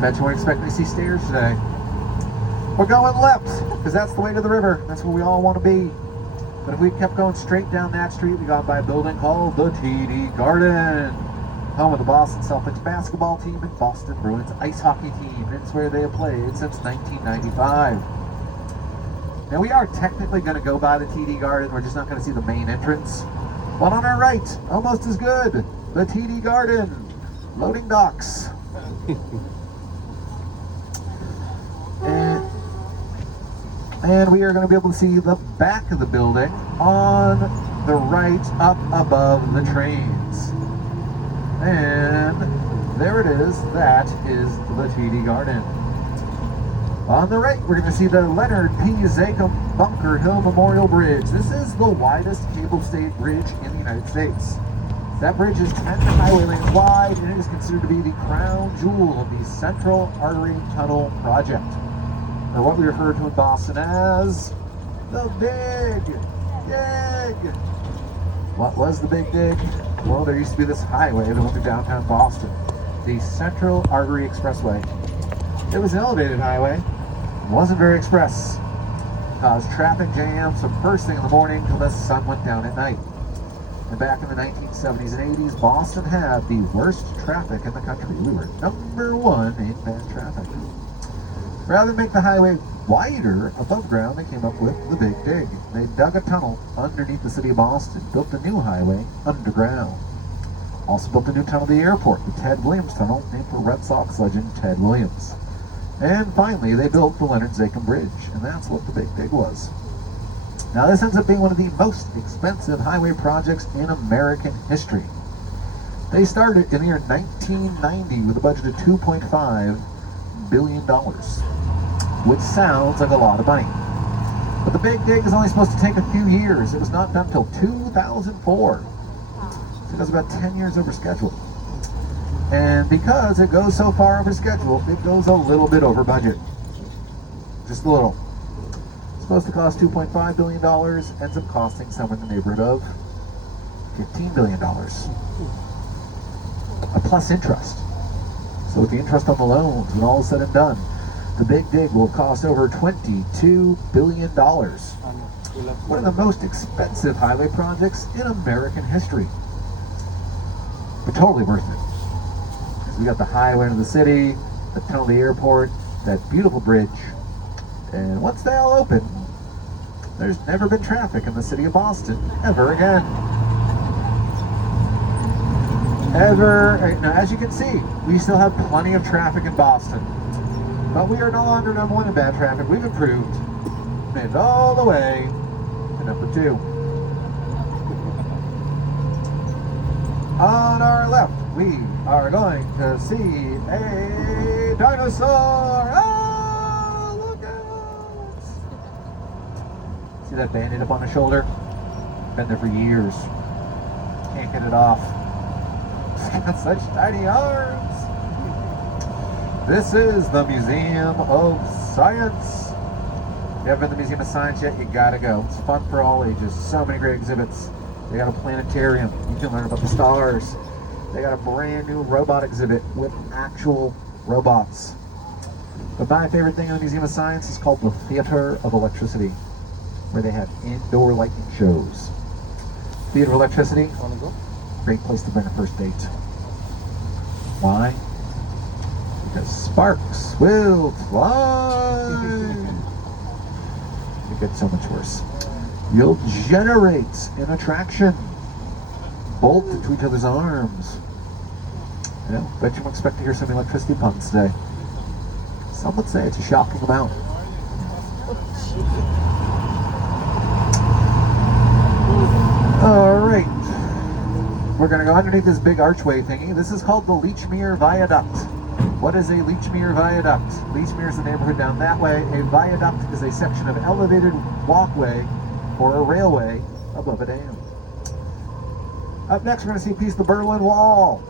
Bet you weren't expecting to see stairs today. We're going left, because that's the way to the river. That's where we all want to be. But if we kept going straight down that street, we got by a building called the TD Garden. Home of the Boston Celtics basketball team and Boston Bruins ice hockey team. It's where they have played since 1995. Now we are technically going to go by the TD Garden. We're just not going to see the main entrance. But on our right, almost as good, the TD Garden. Loading docks. And we are going to be able to see the back of the building on the right up above the trains. And there it is. That is the TD Garden. On the right, we're going to see the Leonard P. Zachem Bunker Hill Memorial Bridge. This is the widest cable-stayed bridge in the United States. That bridge is 10 highway lanes wide, and it is considered to be the crown jewel of the Central Artery Tunnel Project, or what we refer to in Boston as the Big Dig. What was the Big Dig? Well, there used to be this highway that went through downtown Boston, the Central Artery Expressway. It was an elevated highway, wasn't very express, caused traffic jams from first thing in the morning till the sun went down at night. And back in the 1970s and 80s, Boston had the worst traffic in the country. We were #1 in bad traffic. Rather than make the highway wider above ground, they came up with the Big Dig. They dug a tunnel underneath the city of Boston, built a new highway underground. Also built a new tunnel to the airport, the Ted Williams Tunnel, named for Red Sox legend Ted Williams. And finally, they built the Leonard Zachem Bridge, and that's what the Big Dig was. Now, this ends up being one of the most expensive highway projects in American history. They started in the year 1990 with a budget of $2.5 billion, which sounds like a lot of money. But the Big Dig is only supposed to take a few years. It was not done until 2004. So it goes about 10 years over schedule. And because it goes so far over schedule, it goes a little bit over budget. Just a little. Supposed to cost $2.5 billion, ends up costing somewhere in the neighborhood of $15 billion. Plus interest. So with the interest on the loans, when all is said and done, the Big Dig will cost over $22 billion. One of the most expensive highway projects in American history. But totally worth it. Because we got the highway into the city, the tunnel to the airport, that beautiful bridge. And once they all open, there's never been traffic in the city of Boston ever again. Now, as you can see, we still have plenty of traffic in Boston. But we are no longer #1 in bad traffic. We've improved. Made it all the way to #2. On our left, we are going to see a dinosaur. Oh, look out! See that Band-Aid up on the shoulder? Been there for years. Can't get it off. It's got such tiny arms. This is the Museum of Science. If you haven't been to the Museum of Science yet, you gotta go. It's fun for all ages. So many great exhibits. They got a planetarium. You can learn about the stars. They got a brand new robot exhibit with actual robots. But my favorite thing in the Museum of Science is called the Theater of Electricity, where they have indoor lightning shows. Theater of Electricity, wanna go? Great place to bring a first date. Why? Because sparks will fly. It gets so much worse. You'll generate an attraction. Bolt to each other's arms. You know, bet you won't expect to hear some electricity puns today. Some would say it's a shocking amount. All right. We're going to go underneath this big archway thingy. This is called the Lechmere Viaduct. What is a Lechmere Viaduct? Lechmere is the neighborhood down that way. A viaduct is a section of elevated walkway or a railway above a dam. Up next, we're going to see a piece of the Berlin Wall.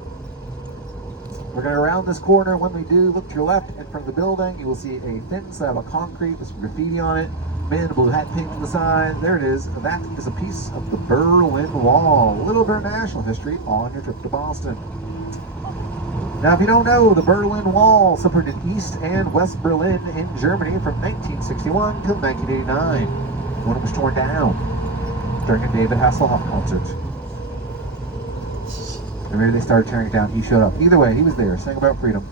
We're going to round this corner. When we do, look to your left in front of the building. You will see a thin slab of concrete with some graffiti on it. Man in a blue hat painted on the side. There it is. That is a piece of the Berlin Wall. A little bit of national history on your trip to Boston. Now, if you don't know, the Berlin Wall separated East and West Berlin in Germany from 1961 till 1989, when it was torn down during a David Hasselhoff concert. Or maybe they started tearing it down. He showed up. Either way, he was there, sang about freedom.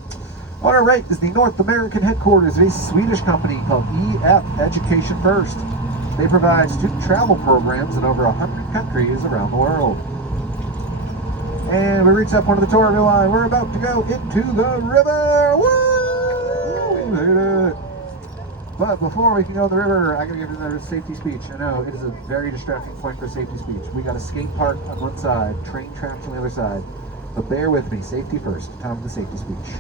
On our right is the North American headquarters of a Swedish company called EF Education First. They provide student travel programs in over 100 countries around the world. And we reached that point of the tour, everyone. We're about to go into the river. Woo! We made it. But before we can go in the river, I gotta give another safety speech. I know it is a very distracting point for a safety speech. We got a skate park on one side, train tracks on the other side. But bear with me, safety first. Time for the safety speech.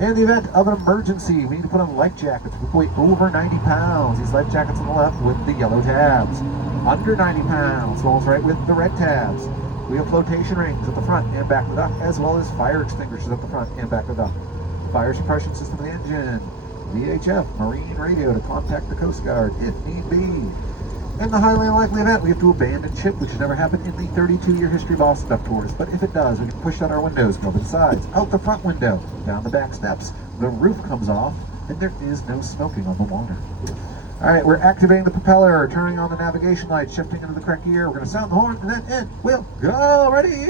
In the event of an emergency, we need to put on life jackets. We weigh over 90 pounds. These life jackets on the left with the yellow tabs. Under 90 pounds, rolls right with the red tabs. We have flotation rings at the front and back of the duck, as well as fire extinguishers at the front and back of the duck. Fire suppression system of the engine. VHF, marine radio to contact the Coast Guard if need be. In the highly unlikely event, we have to abandon ship, which has never happened in the 32-year history of Boston Duck Tours. But if it does, we can push down our windows, go over the sides, out the front window, down the back steps. The roof comes off, and there is no smoking on the water. All right, we're activating the propeller, turning on the navigation light, shifting into the correct gear. We're going to sound the horn, and then it will go. Ready?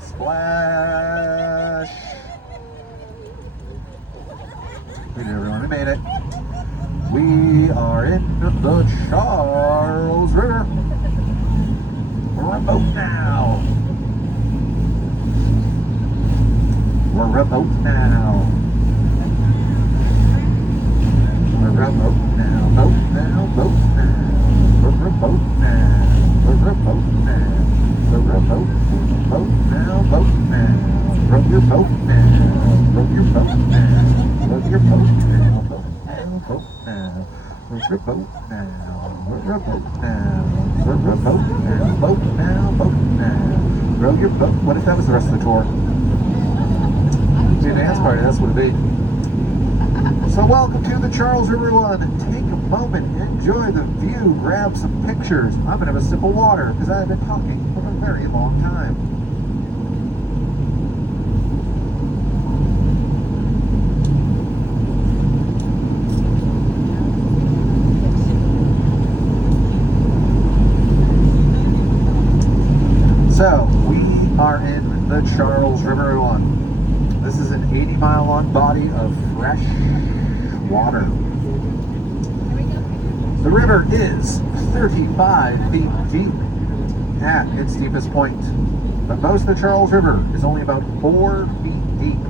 Splash! We did, everyone. We made it. We are in the Charles River. We're a boat now. We're a boat now. We're a boat now. Boat now. Boat now. We're a boat now. We're a boat now. We're a boat. Boat now. Boat now. Row your boat now. Row your boat now. Row your boat now. Boat now. Boat now. We're a boat now. We're a boat now. We're a boat now. Boat now. Boat now. Row your boat. What if that was the rest of the tour? Be a dance party, that's what it'd be. So welcome to the Charles River One. Take a moment, enjoy the view, grab some pictures. I'm gonna have a sip of water because I've been talking for a very long time. So we are in the Charles River One. This is an 80-mile-long body of fresh water. The river is 35 feet deep at its deepest point. But most of the Charles River is only about 4 feet deep.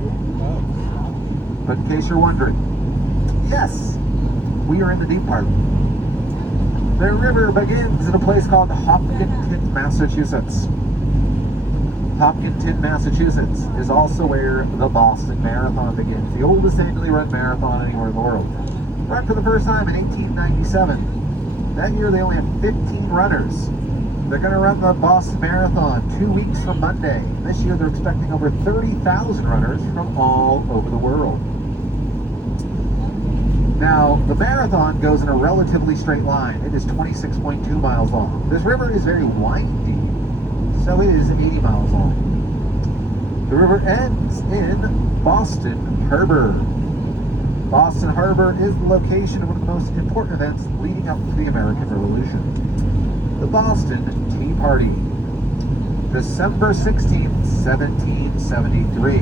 But in case you're wondering, yes, we are in the deep part. The river begins in a place called Hopkinton, Massachusetts. Hopkinton, Massachusetts is also where the Boston Marathon begins, the oldest annually run marathon anywhere in the world. Run for the first time in 1897. That year they only had 15 runners. They're going to run the Boston Marathon 2 weeks from Monday. This year they're expecting over 30,000 runners from all over the world. Now, the marathon goes in a relatively straight line. It is 26.2 miles long. This river is very windy, so it is 80 miles long. The river ends in Boston Harbor. Boston Harbor is the location of one of the most important events leading up to the American Revolution. The Boston Tea Party. December 16th, 1773.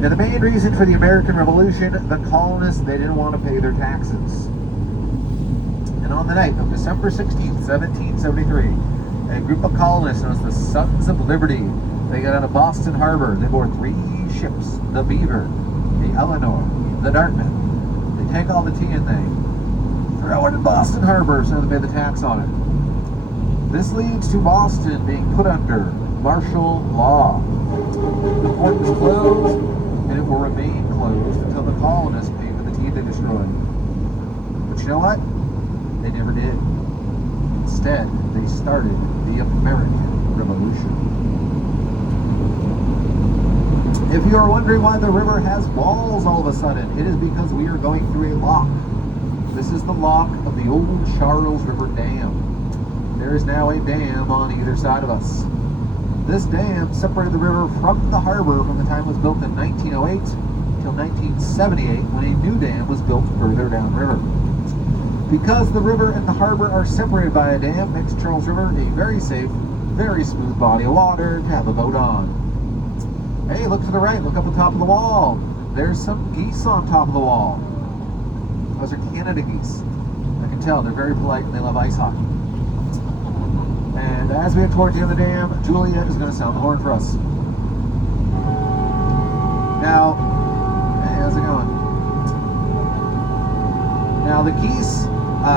Now, the main reason for the American Revolution, the colonists, they didn't want to pay their taxes. And on the night of December 16th, 1773, a group of colonists known as the Sons of Liberty, they got out of Boston Harbor. They board 3 ships, the Beaver, the Eleanor, the Dartmouth. They take all the tea and they throw it in Boston Harbor so they pay the tax on it. This leads to Boston being put under martial law. The port is closed, and it will remain closed until the colonists pay for the tea they destroyed. But you know what? They never did. Instead, they started the American Revolution. If you are wondering why the river has walls all of a sudden, it is because we are going through a lock. This is the lock of the old Charles River Dam. There is now a dam on either side of us. This dam separated the river from the harbor from the time it was built in 1908 until 1978 when a new dam was built further downriver. Because the river and the harbor are separated by a dam, makes Charles River a very safe, very smooth body of water to have a boat on. Hey, look to the right, look up the top of the wall. There's some geese on top of the wall. Those are Canada geese. I can tell, they're very polite and they love ice hockey. And as we head towards the end of the dam, Julia is going to sound the horn for us. Now, hey, how's it going? Now the geese,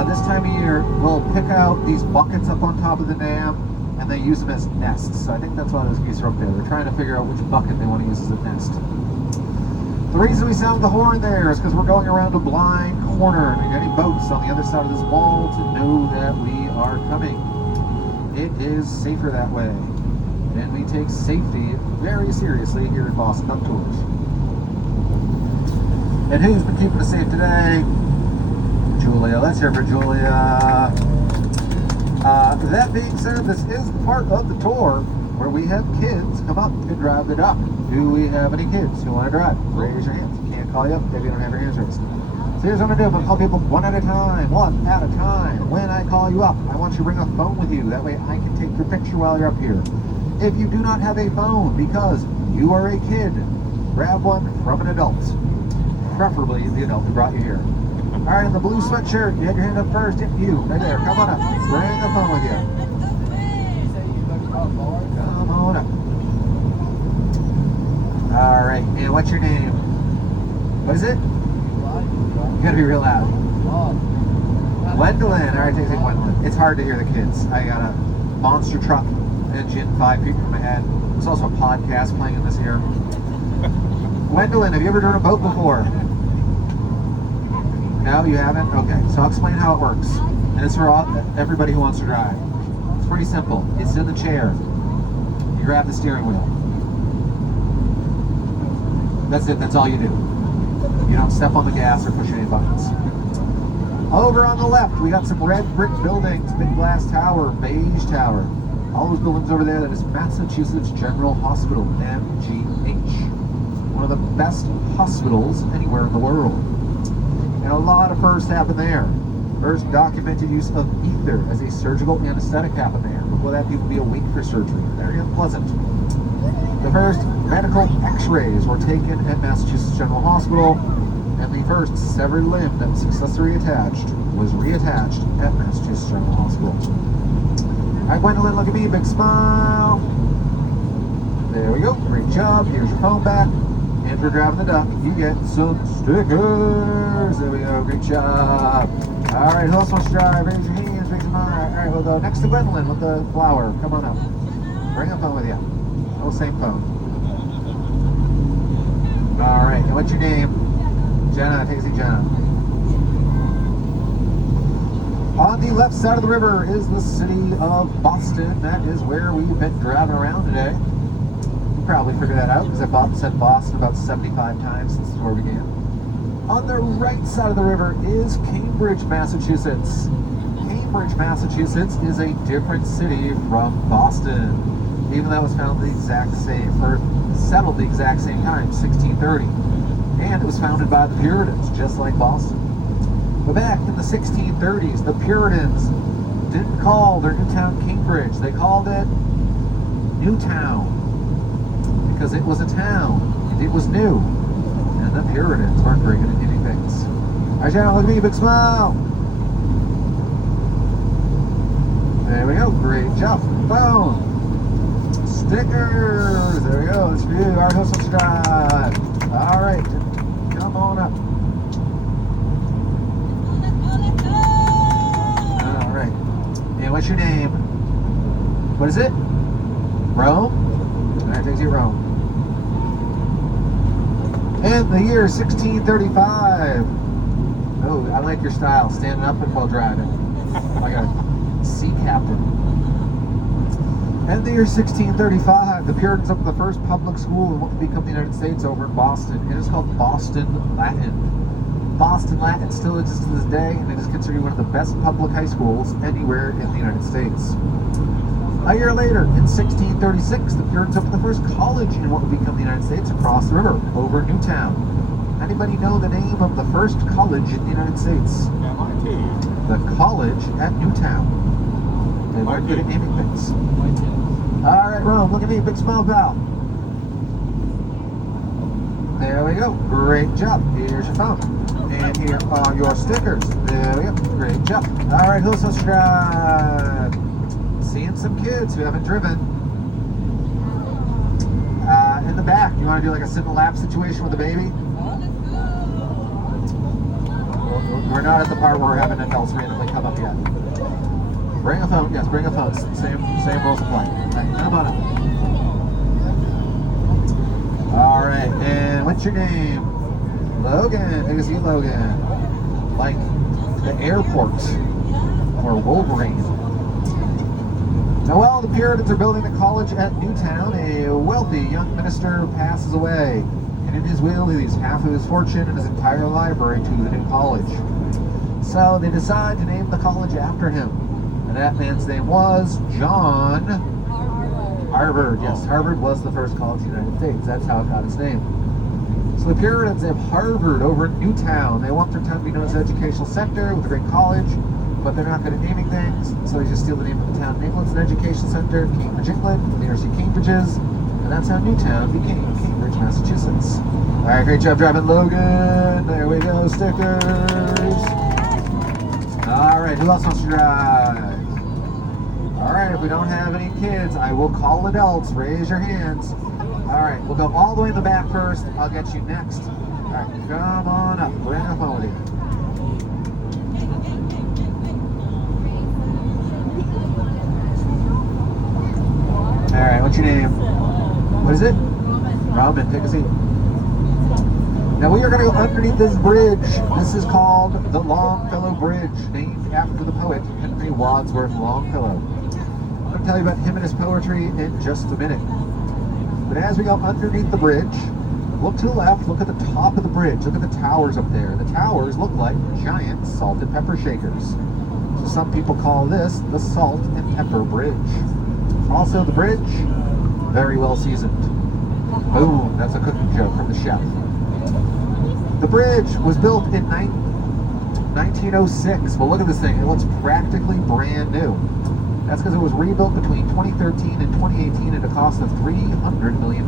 this time of year, will pick out these buckets up on top of the dam and they use them as nests. So I think that's why those geese are up there. They're trying to figure out which bucket they want to use as a nest. The reason we sound the horn there is because we're going around a blind corner, and if any boats on the other side of this wall to know that we are coming. It is safer that way, and we take safety very seriously here at Boston Duck Tours. And who's been keeping us safe today? Julia. Let's hear for Julia. That being said, this is part of the tour where we have kids come up and drive the duck. Do we have any kids who want to drive? Raise your hands. Can't call you up if you don't have your hands raised. So here's what I'm going to do. I'm going to call people one at a time. When I call you up, I want you to bring a phone with you. That way I can take your picture while you're up here. If you do not have a phone because you are a kid, grab one from an adult. Preferably the adult who brought you here. All right, in the blue sweatshirt, you had your hand up first. Yep, you, right there. Come on up. Bring a phone with you. Come on up. All right, and what's your name? What is it? You gotta be real loud. Gwendolyn. All right, take it, Gwendolyn. It's hard to hear the kids. I got a monster truck engine 5 feet from my head. There's also a podcast playing in this ear. Gwendolyn, have you ever driven a boat before? No, you haven't? Okay, so I'll explain how it works. And it's for everybody who wants to drive. It's pretty simple. You sit in the chair. You grab the steering wheel. That's it. That's all you do. You don't step on the gas or push any buttons. Over on the left, we got some red brick buildings, big glass tower, beige tower. All those buildings over there, that is Massachusetts General Hospital, MGH. One of the best hospitals anywhere in the world. And a lot of firsts happened there. First documented use of ether as a surgical anesthetic happened there. Before that, people would be awake for surgery. Very unpleasant. The first medical x-rays were taken at Massachusetts General Hospital, and the first severed limb that was successfully attached was reattached at Massachusetts General Hospital. All right, Gwendolyn, look at me, big smile. There we go, great job. Here's your phone back. And for driving the duck, you get some stickers. There we go, great job. All right, who else wants to drive? Raise your hands, raise your mind. All right, we'll go next to Gwendolyn with the flower. Come on up. Bring a phone with you. Oh, same phone. All right, and what's your name? Jenna, take a seat, Jenna. On the left side of the river is the city of Boston. That is where we've been driving around today. You probably figured that out because I said Boston about 75 times since the tour began. On the right side of the river is Cambridge, Massachusetts. Cambridge, Massachusetts is a different city from Boston, even though it was founded the exact same, or settled the exact same time, 1630. And it was founded by the Puritans, just like Boston. But back in the 1630s, the Puritans didn't call their new town Cambridge. They called it Newtown because it was a town and it was new. And the Puritans weren't very good at getting things. All right, Jenna, look at me, big smile. There we go, great job. Boom. Stickers. There we go. That's for you. All right, who's subscribe? All right, come on up. All right. And what's your name? What is it? Rome? All right, takes you Rome. In the year 1635. Oh, I like your style. Standing up and while driving. Like a sea captain. In the year 1635, the Puritans opened the first public school in what would become the United States over in Boston. It is called Boston Latin. Boston Latin still exists to this day, and it is considered one of the best public high schools anywhere in the United States. A year later, in 1636, the Puritans opened the first college in what would become the United States across the river, over Newtown. Anybody know the name of the first college in the United States? MIT. The college at Newtown. They weren't good at naming things. All right, Rome, look at me, big smile, pal. There we go, great job. Here's your phone. And here are your stickers. There we go, great job. All right, who's subscribed? Seeing some kids who haven't driven. In the back, you want to do like a sit in the lap situation with the baby? We're not at the part where we're having adults randomly come up yet. Bring a phone. Yes, bring a phone. Same rules apply. All right, come on up. All right, and what's your name? Logan. Take a seat, Logan. Like the airport or Wolverine. Now, while the Puritans are building a college at Newtown, a wealthy young minister passes away, and in his will he leaves half of his fortune and his entire library to the new college. So they decide to name the college after him, and that man's name was John Harvard. Yes, Harvard was the first college in the United States. That's how it got its name. So the Puritans have Harvard over in Newtown. They want their town to be known as an educational center with a great college, but they're not good at naming things, so they just steal the name of the town. England's an educational center, Cambridge, England, the University of Cambridge is, and that's how Newtown became Cambridge, Massachusetts. All right, great job driving, Logan. There we go, stickers. All right, who else wants to drive? All right, if we don't have any kids, I will call adults. Raise your hands. All right, we'll go all the way in the back first. I'll get you next. All right, come on up. Bring a phone with you. All right, what's your name? What is it? Robin, take a seat. Now we are going to go underneath this bridge. This is called the Longfellow Bridge, named after the poet Henry Wadsworth Longfellow. I'm going to tell you about him and his poetry in just a minute. But as we go underneath the bridge, look to the left, look at the top of the bridge, look at the towers up there. The towers look like giant salt and pepper shakers. So some people call this the Salt and Pepper Bridge. Also, the bridge, very well seasoned. Boom, that's a cooking joke from the chef. The bridge was built in 1906. Well, look at this thing. It looks practically brand new. That's because it was rebuilt between 2013 and 2018 at a cost of $300 million.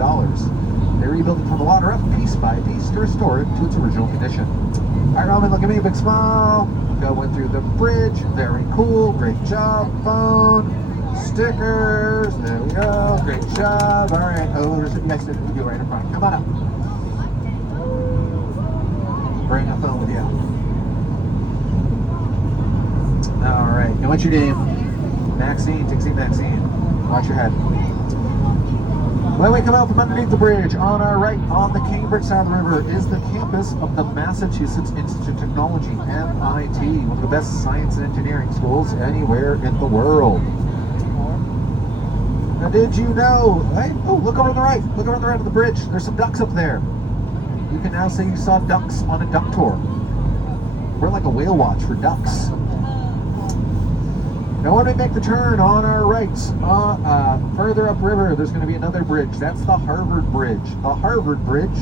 They rebuilt it from the water up piece by piece to restore it to its original condition. All right, Roman, look at me, big smile. Going through the bridge. Very cool. Great job. Phone. Stickers. There we go. Great job. All right. Oh, there's a next to you right in front. Come on up. Bring a phone with you. All right. And what's your name? Maxine. Take a seat, Maxine. Watch your head. When we come out from underneath the bridge, on our right, on the Cambridge side of the river, is the campus of the Massachusetts Institute of Technology, MIT, one of the best science and engineering schools anywhere in the world. Now, did you know? Hey, oh, look over on the right. Look over on the right of the bridge. There's some ducks up there. You can now say you saw ducks on a duck tour. We're like a whale watch for ducks. Now, when we make the turn on our right, further upriver, there's going to be another bridge. That's the Harvard Bridge. The Harvard Bridge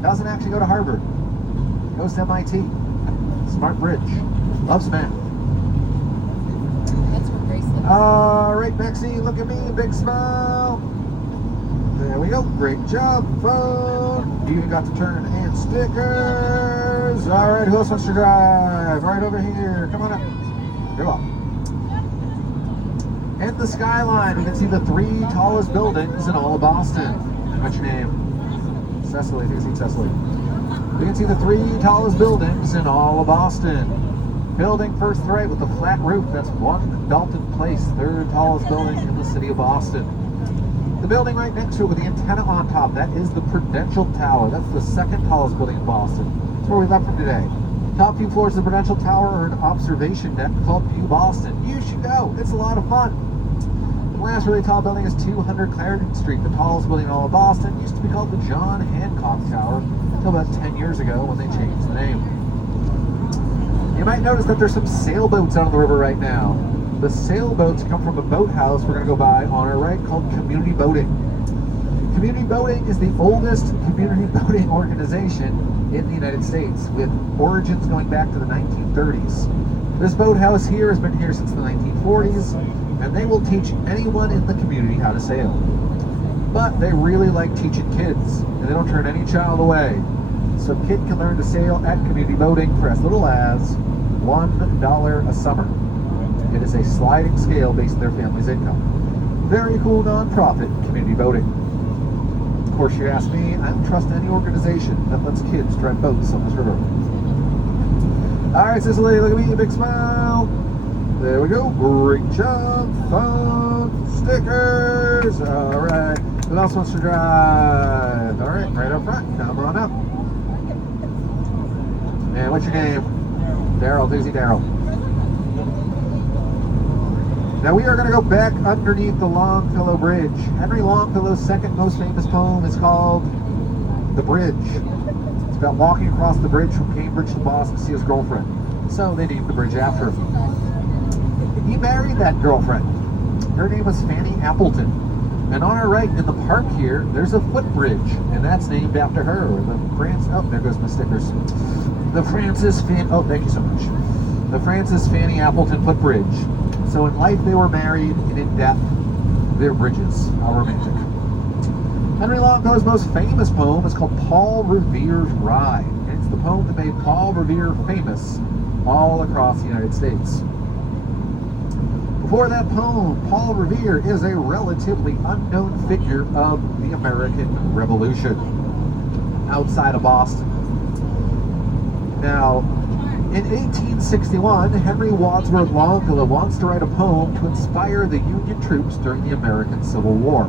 doesn't actually go to Harvard. It goes to MIT. Smart bridge. Loves math. That's where Grace lives. All right, Maxine, look at me, big smile. There we go. Great job, phone. You even got to turn and stickers. All right, who else wants to drive? Right over here. Come on up. You're welcome. In the skyline, we can see the 3 tallest buildings in all of Boston. What's your name? Cecily. Take a seat, Cecily. We can see the 3 tallest buildings in all of Boston. Building first to the right with the flat roof, that's 1 Dalton Place, 3rd tallest building in the city of Boston. The building right next to it with the antenna on top, that is the Prudential Tower. That's the 2nd tallest building in Boston. That's where we left from today. Top few floors of the Prudential Tower are an observation deck called View Boston. You should go. It's a lot of fun. The last really tall building is 200 Clarendon Street. The tallest building in all of Boston used to be called the John Hancock Tower until about 10 years ago when they changed the name. You might notice that there's some sailboats out on the river right now. The sailboats come from a boathouse we're going to go by on our right called Community Boating. Community Boating is the oldest community boating organization in the United States, with origins going back to the 1930s. This boathouse here has been here since the 1940s, and they will teach anyone in the community how to sail. But they really like teaching kids, and they don't turn any child away. So a kid can learn to sail at Community Boating for as little as $1 a summer. It is a sliding scale based on their family's income. Very cool nonprofit, Community Boating. Of course, you ask me, I don't trust any organization that lets kids drive boats on this river. All right, Cicely, look at me, big smile. There we go. Great job. Phone stickers. All right. Who else wants to drive? All right, right up front. Come on up. And what's your name? Daryl. Dizzy Daryl. Now we are going to go back underneath the Longfellow Bridge. Henry Longfellow's second most famous poem is called The Bridge. It's about walking across the bridge from Cambridge to Boston to see his girlfriend. So they named the bridge after him. He married that girlfriend. Her name was Fanny Appleton. And on our right in the park here, there's a footbridge, and that's named after her. There goes my stickers. Thank you so much. The Frances Fanny Appleton footbridge. So in life they were married, and in death, they're bridges. How romantic. Henry Longfellow's most famous poem is called Paul Revere's Ride. And it's the poem that made Paul Revere famous all across the United States. Before that poem, Paul Revere is a relatively unknown figure of the American Revolution outside of Boston. Now, in 1861, Henry Wadsworth Longfellow wants to write a poem to inspire the Union troops during the American Civil War.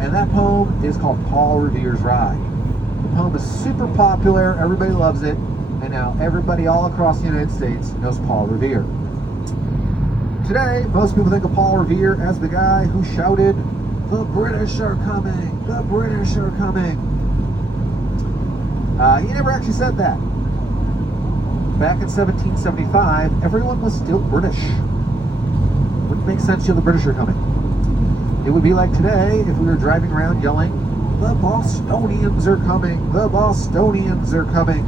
And that poem is called Paul Revere's Ride. The poem is super popular, everybody loves it, and now everybody all across the United States knows Paul Revere. Today, most people think of Paul Revere as the guy who shouted, "The British are coming! The British are coming!" He never actually said that. Back in 1775, everyone was still British. Wouldn't make sense till the British are coming. It would be like today if we were driving around yelling, "The Bostonians are coming! The Bostonians are coming!"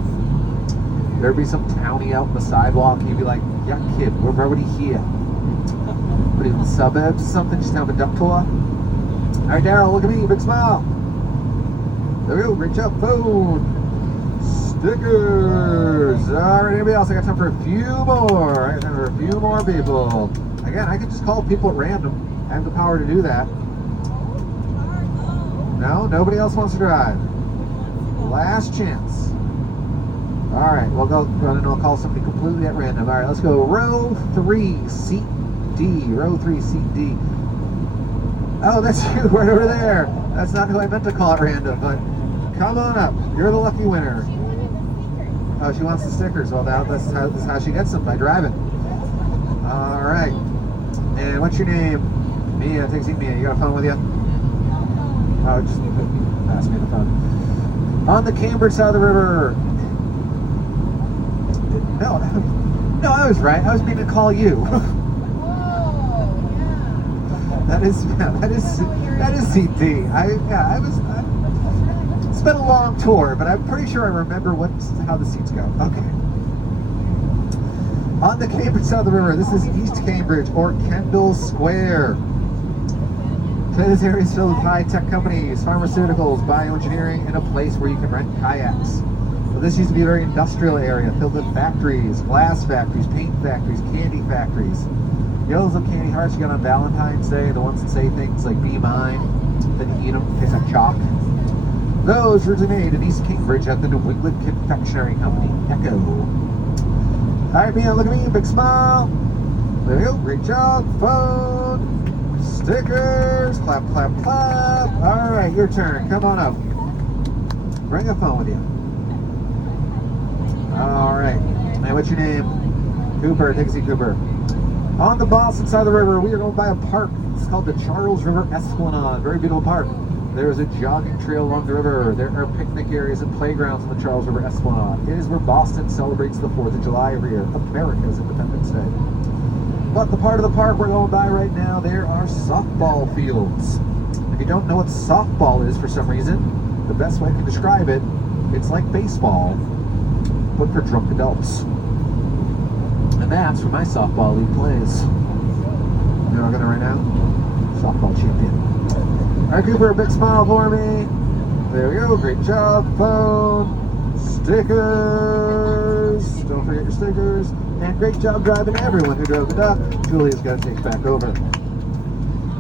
There'd be some townie out on the sidewalk, and you'd be like, "Yeah, kid, we're already here." What are you, in the suburbs or something? Just have a duck tour? All right, Daryl, look at me, big smile. There we go, great job, phone. Stickers. All right, anybody else? I got time for a few more. I got time for a few more people. Again, I can just call people at random. I have the power to do that. No, nobody else wants to drive. Last chance. All right, we'll go and I'll call somebody completely at random. All right, let's go row 3, seat D. Row 3, seat D. Oh, that's you right over there. That's not who I meant to call at random, but come on up. You're the lucky winner. Oh, she wants the stickers. Well, this is how she gets them, by driving. All right. And what's your name? Mia. Take a seat, Mia. You got a phone with you? Oh, just pass me the phone. On the Cambridge side of the river. No, I was right. I was meaning to call you. That is CT. It's been a long tour, but I'm pretty sure I remember how the seats go. Okay. On the Cambridge side of the river, this is East Cambridge, or Kendall Square. Today this area is filled with high-tech companies, pharmaceuticals, bioengineering, and a place where you can rent kayaks. So this used to be a very industrial area, filled with factories, glass factories, paint factories, candy factories. You know those little candy hearts you get on Valentine's Day, the ones that say things like "Be mine," then you eat them, it tastes like chalk? Those originally made in East Cambridge at the New England Confectionery Company, Echo. Alright, Mia, look at me, big smile. There we go, great job, phone, stickers, clap, clap, clap. Alright, your turn, come on up. Bring a phone with you. Alright, now what's your name? Cooper, take a seat, Cooper. On the Boston side of the river, we are going by a park. It's called the Charles River Esplanade. Very beautiful park. There is a jogging trail along the river. There are picnic areas and playgrounds on the Charles River Esplanade. It is where Boston celebrates the 4th of July every year, America's Independence Day. But the part of the park we're going by right now, there are softball fields. If you don't know what softball is for some reason, the best way to describe it, it's like baseball, but for drunk adults. And that's where my softball league plays. You know what I'm gonna right now? Softball champion. Alright, Cooper, a big smile for me. There we go, great job. Phone, stickers. Don't forget your stickers. And great job driving everyone who drove the duck. Julia's got to take back over.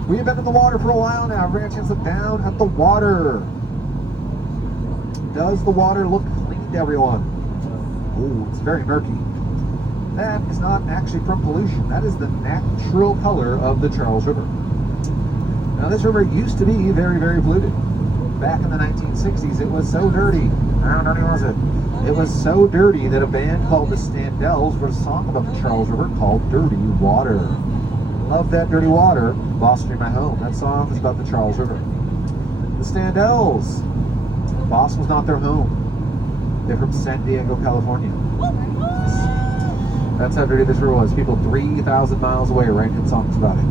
We have been in the water for a while now. We're going to look down at the water. Does the water look clean to everyone? Oh, it's very murky. That is not actually from pollution. That is the natural color of the Charles River. Now, this river used to be very, very polluted. Back in the 1960s, it was so dirty. How dirty was it? It was so dirty that a band called the Standells wrote a song about the Charles River called Dirty Water. Love that dirty water. Boss Street, my home. That song is about the Charles River. The Standells. Boston was not their home. They're from San Diego, California. That's how dirty this river was. People 3,000 miles away writing songs about it.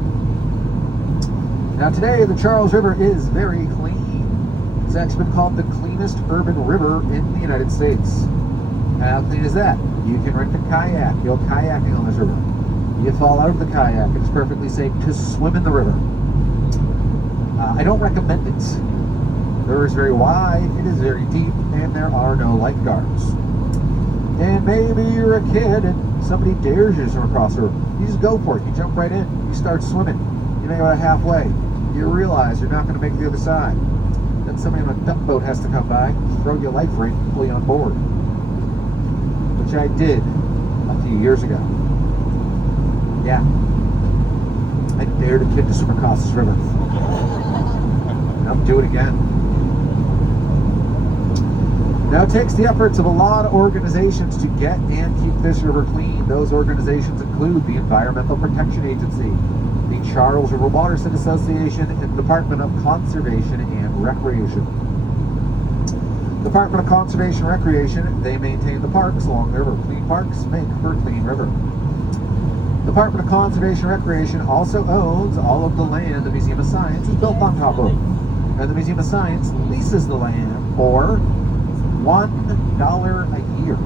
Now today, the Charles River is very clean. It's actually been called the cleanest urban river in the United States. How clean is that? You can rent a kayak. You go kayaking on this river. You fall out of the kayak. It's perfectly safe to swim in the river. I don't recommend it. The river is very wide, it is very deep, and there are no lifeguards. And maybe you're a kid and somebody dares you to swim across the river. You just go for it. You jump right in. You start swimming. You make it about halfway. You realize you're not going to make the other side. Then somebody on a duck boat has to come by, throw you a life ring, and pull you on board. Which I did a few years ago. Yeah. I dared a kid to swim across this river. And I'll do it again. Now, it takes the efforts of a lot of organizations to get and keep this river clean. Those organizations include the Environmental Protection Agency, the Charles River Watershed Association, and the Department of Conservation and Recreation. The Department of Conservation and Recreation, they maintain the parks along the river. Clean parks make for a clean river. The Department of Conservation and Recreation also owns all of the land the Museum of Science is built on top of. And the Museum of Science leases the land for $1 a year.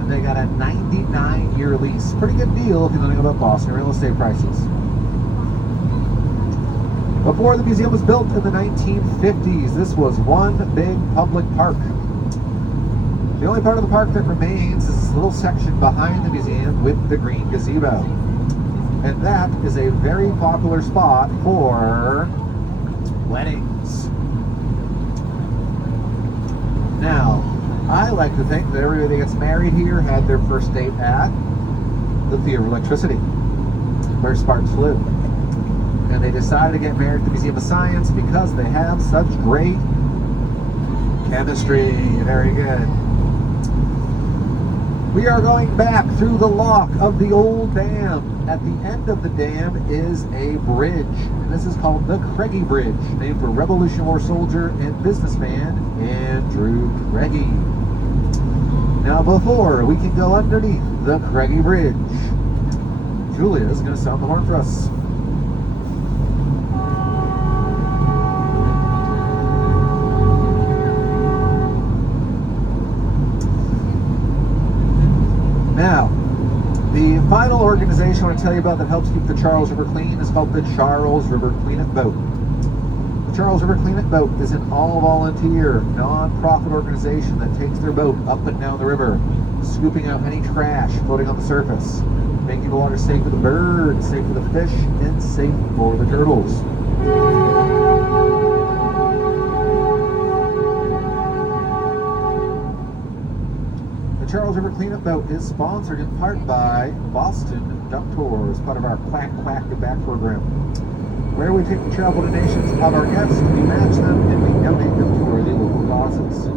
And they got a 99-year lease. Pretty good deal if you know anything about Boston real estate prices. Before the museum was built in the 1950s, this was one big public park. The only part of the park that remains is this little section behind the museum with the green gazebo. And that is a very popular spot for weddings. Now, I like to think that everybody that gets married here had their first date at the Theater of Electricity, where sparks flew. And they decided to get married at the Museum of Science because they have such great chemistry. Very good. We are going back through the lock of the old dam. At the end of the dam is a bridge. And this is called the Craigie Bridge, named for Revolutionary War soldier and businessman Andrew Craigie. Now, before we can go underneath the Craigie Bridge, Julia is going to sound the horn for us. Now, the final organization I want to tell you about that helps keep the Charles River clean is called the Charles River Cleanup Boat. The Charles River Cleanup Boat is an all-volunteer, non-profit organization that takes their boat up and down the river, scooping out any trash floating on the surface, making the water safe for the birds, safe for the fish, and safe for the turtles. The Charles River Cleanup Boat is sponsored in part by Boston Duck Tours, part of our Quack Quack Get Back program, where we take the travel donations of our guests, we match them, and we donate them to worthy local causes.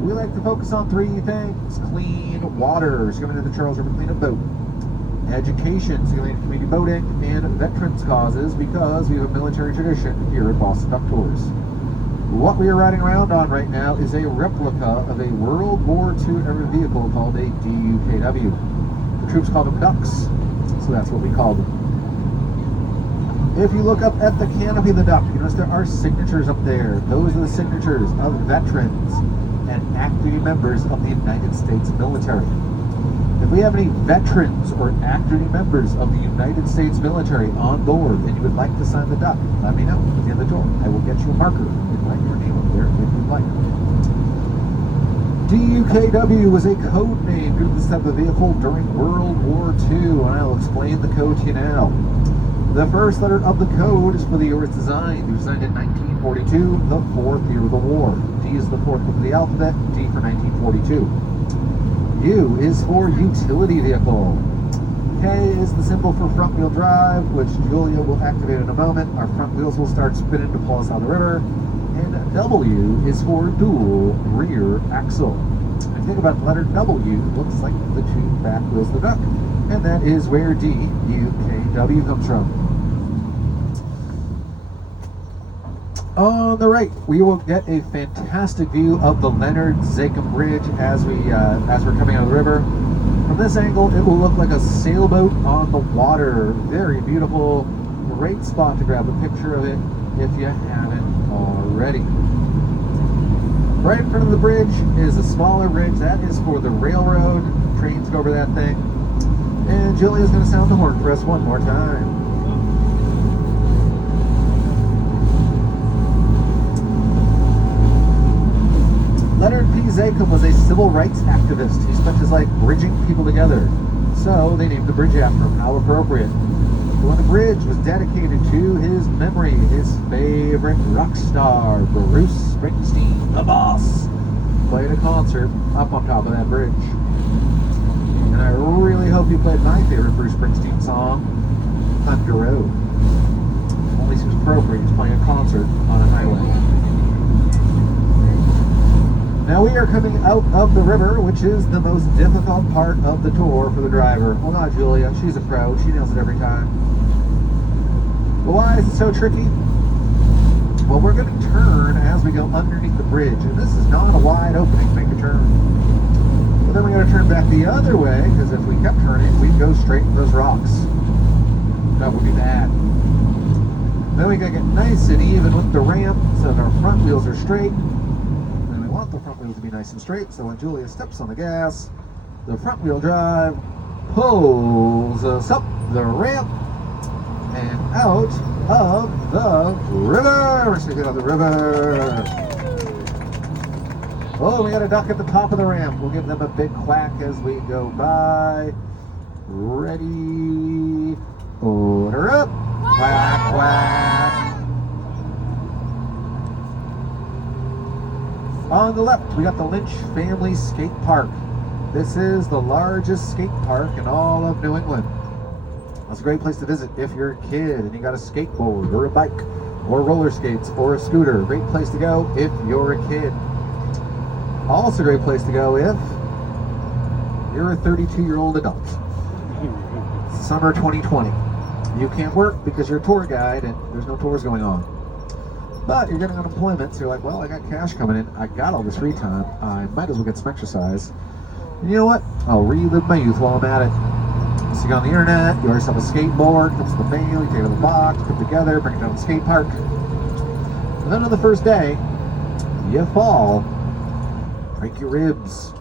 We like to focus on three things: clean water, so going into the Charles River Cleanup Boat; education, so going into community boating; and veterans causes, because we have a military tradition here at Boston Duck Tours. What we are riding around on right now is a replica of a World War II era vehicle called a DUKW. The troops called them ducks, so that's what we call them. If you look up at the canopy of the duck, you notice there are signatures up there. Those are the signatures of veterans and active duty members of the United States military. If we have any veterans or active duty members of the United States military on board and you would like to sign the duck, let me know at the end of the tour. I will get you a marker and write your name up there if you'd like. DUKW was a code name due to this type of vehicle during World War II, and I'll explain the code to you now. The first letter of the code is for the year it's designed. It was designed in 1942, the fourth year of the war. D is the fourth book of the alphabet, D for 1942. U is for utility vehicle. K is the symbol for front wheel drive, which Julia will activate in a moment. Our front wheels will start spinning to pull us out of the river. And W is for dual rear axle. If you think about the letter W, it looks like the two back wheels of the duck. And that is where D-U-K-W comes from. On the right, we will get a fantastic view of the Leonard Zakum Bridge as we're coming out of the river. From this angle, it will look like a sailboat on the water. Very beautiful. Great spot to grab a picture of it if you haven't already. Right in front of the bridge is a smaller bridge. That is for the railroad. Trains go over that thing. And Julia's going to sound the horn for us one more time. Leonard P. Zakum was a civil rights activist. He spent his life bridging people together. So they named the bridge after him. How appropriate. But when the bridge was dedicated to his memory, his favorite rock star, Bruce Springsteen, the boss, played a concert up on top of that bridge. And I really hope he played my favorite Bruce Springsteen song, Thunder Road. Only seems appropriate he's playing a concert on a highway. Now we are coming out of the river, which is the most difficult part of the tour for the driver. Well, not Julia. She's a pro. She nails it every time. But why is it so tricky? Well, we're going to turn as we go underneath the bridge. And this is not a wide opening to make a turn. But then we got to turn back the other way, because if we kept turning, we'd go straight into those rocks. That would be bad. Then we got to get nice and even with the ramp so that our front wheels are straight. The front wheels to be nice and straight, so when Julia steps on the gas, the front wheel drive pulls us up the ramp and out of the river. We're sticking out of the river. Oh, we got a duck at the top of the ramp. We'll give them a big quack as we go by. Ready? Order up. Quack, quack. On the left, we got the Lynch Family Skate Park. This is the largest skate park in all of New England. That's a great place to visit if you're a kid and you got a skateboard or a bike or roller skates or a scooter. Great place to go if you're a kid. Also a great place to go if you're a 32-year-old adult. Summer 2020. You can't work because you're a tour guide and there's no tours going on. But you're getting unemployment, so you're like, well, I got cash coming in. I got all this free time. I might as well get some exercise. And you know what? I'll relive my youth while I'm at it. So you go on the internet, you order yourself a skateboard, comes in the mail, you take it out of the box, put it together, bring it down to the skate park. And then on the first day, you fall, break your ribs.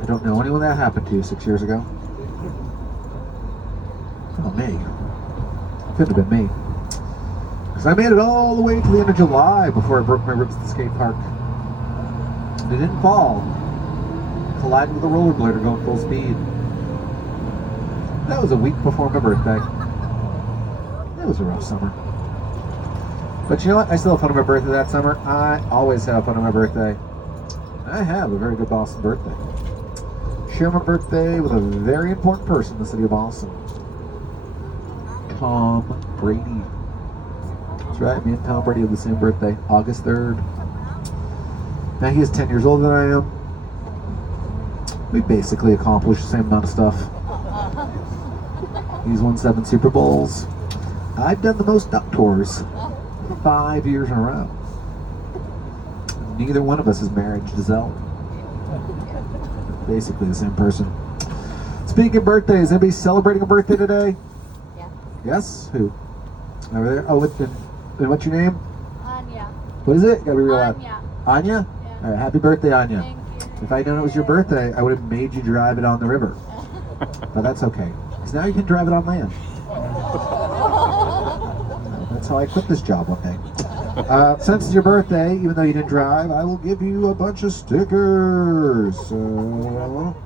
I don't know anyone that happened to 6 years ago. Oh, me. Couldn't have been me. Because I made it all the way to the end of July before I broke my ribs at the skate park. And it didn't fall. Collided with a rollerblader going full speed. That was a week before my birthday. It was a rough summer. But you know what? I still have fun on my birthday that summer. I always have fun on my birthday. I have a very good Boston birthday. Share my birthday with a very important person in the city of Boston. Tom Brady. That's right, me and Tom Brady have the same birthday, August 3rd. Now he is 10 years older than I am. We basically accomplished the same amount of stuff. He's won 7 Super Bowls. I've done the most duck tours 5 years in a row. Neither one of us is married to Giselle. Basically the same person. Speaking of birthdays, anybody celebrating a birthday today? Yeah. Yes? Who? Over there? Oh, and what's your name? Anya. What is it? Gotta be real loud. Anya. Anya? Yeah. All right, happy birthday, Anya. Thank you. If I'd known it was your birthday, I would have made you drive it on the river. But that's okay. Because now you can drive it on land. That's how I quit this job one day. Since it's your birthday, even though you didn't drive, I will give you a bunch of stickers. So,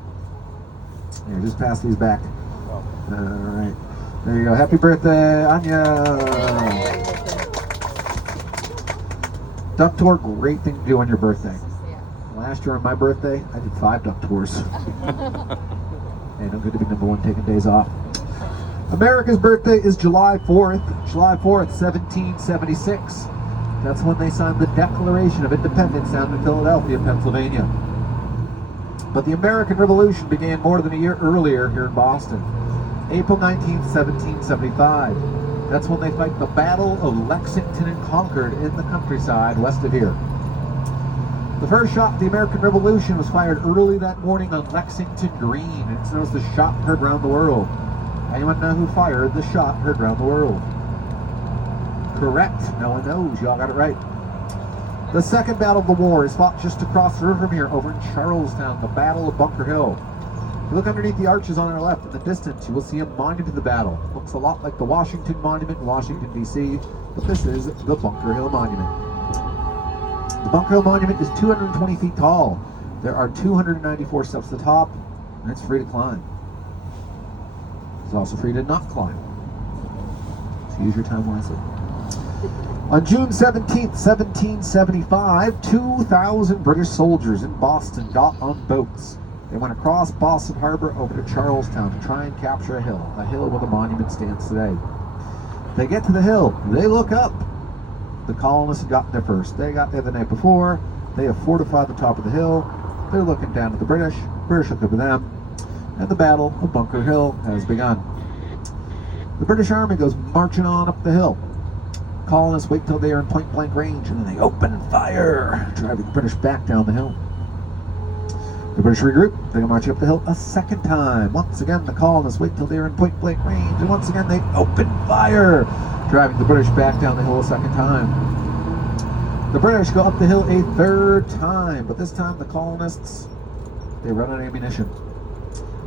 here, just pass these back. All right. There you go. Happy birthday, Anya. Duck tour, great thing to do on your birthday. Last year on my birthday, I did 5 duck tours. Hey, no good to be number one taking days off. America's birthday is July 4th. July 4th, 1776. That's when they signed the Declaration of Independence down in Philadelphia, Pennsylvania. But the American Revolution began more than a year earlier here in Boston. April 19th, 1775. That's when they fight the Battle of Lexington and Concord in the countryside west of here. The first shot of the American Revolution was fired early that morning on Lexington Green. It's known as the shot heard round the world. Anyone know who fired the shot heard round the world? Correct. No one knows. Y'all got it right. The second battle of the war is fought just across the river from here over in Charlestown, the Battle of Bunker Hill. If you look underneath the arches on our left in the distance, you will see a monument to the battle. Looks a lot like the Washington Monument in Washington, D.C., but this is the Bunker Hill Monument. The Bunker Hill Monument is 220 feet tall. There are 294 steps to the top, and it's free to climb. It's also free to not climb. So use your time wisely. On June 17th, 1775, 2,000 British soldiers in Boston got on boats. They went across Boston Harbor over to Charlestown to try and capture a hill where the monument stands today. They get to the hill, they look up. The colonists had gotten there first. They got there the night before. They have fortified the top of the hill. They're looking down at the British. British look up at them. And the Battle of Bunker Hill has begun. The British Army goes marching on up the hill. Colonists wait till they are in point-blank range, and then they open fire, driving the British back down the hill. The British regroup. They go marching up the hill a second time. Once again, the colonists wait till they are in point-blank range, and once again they open fire, driving the British back down the hill a second time. The British go up the hill a third time, but this time the colonists, they run out of ammunition.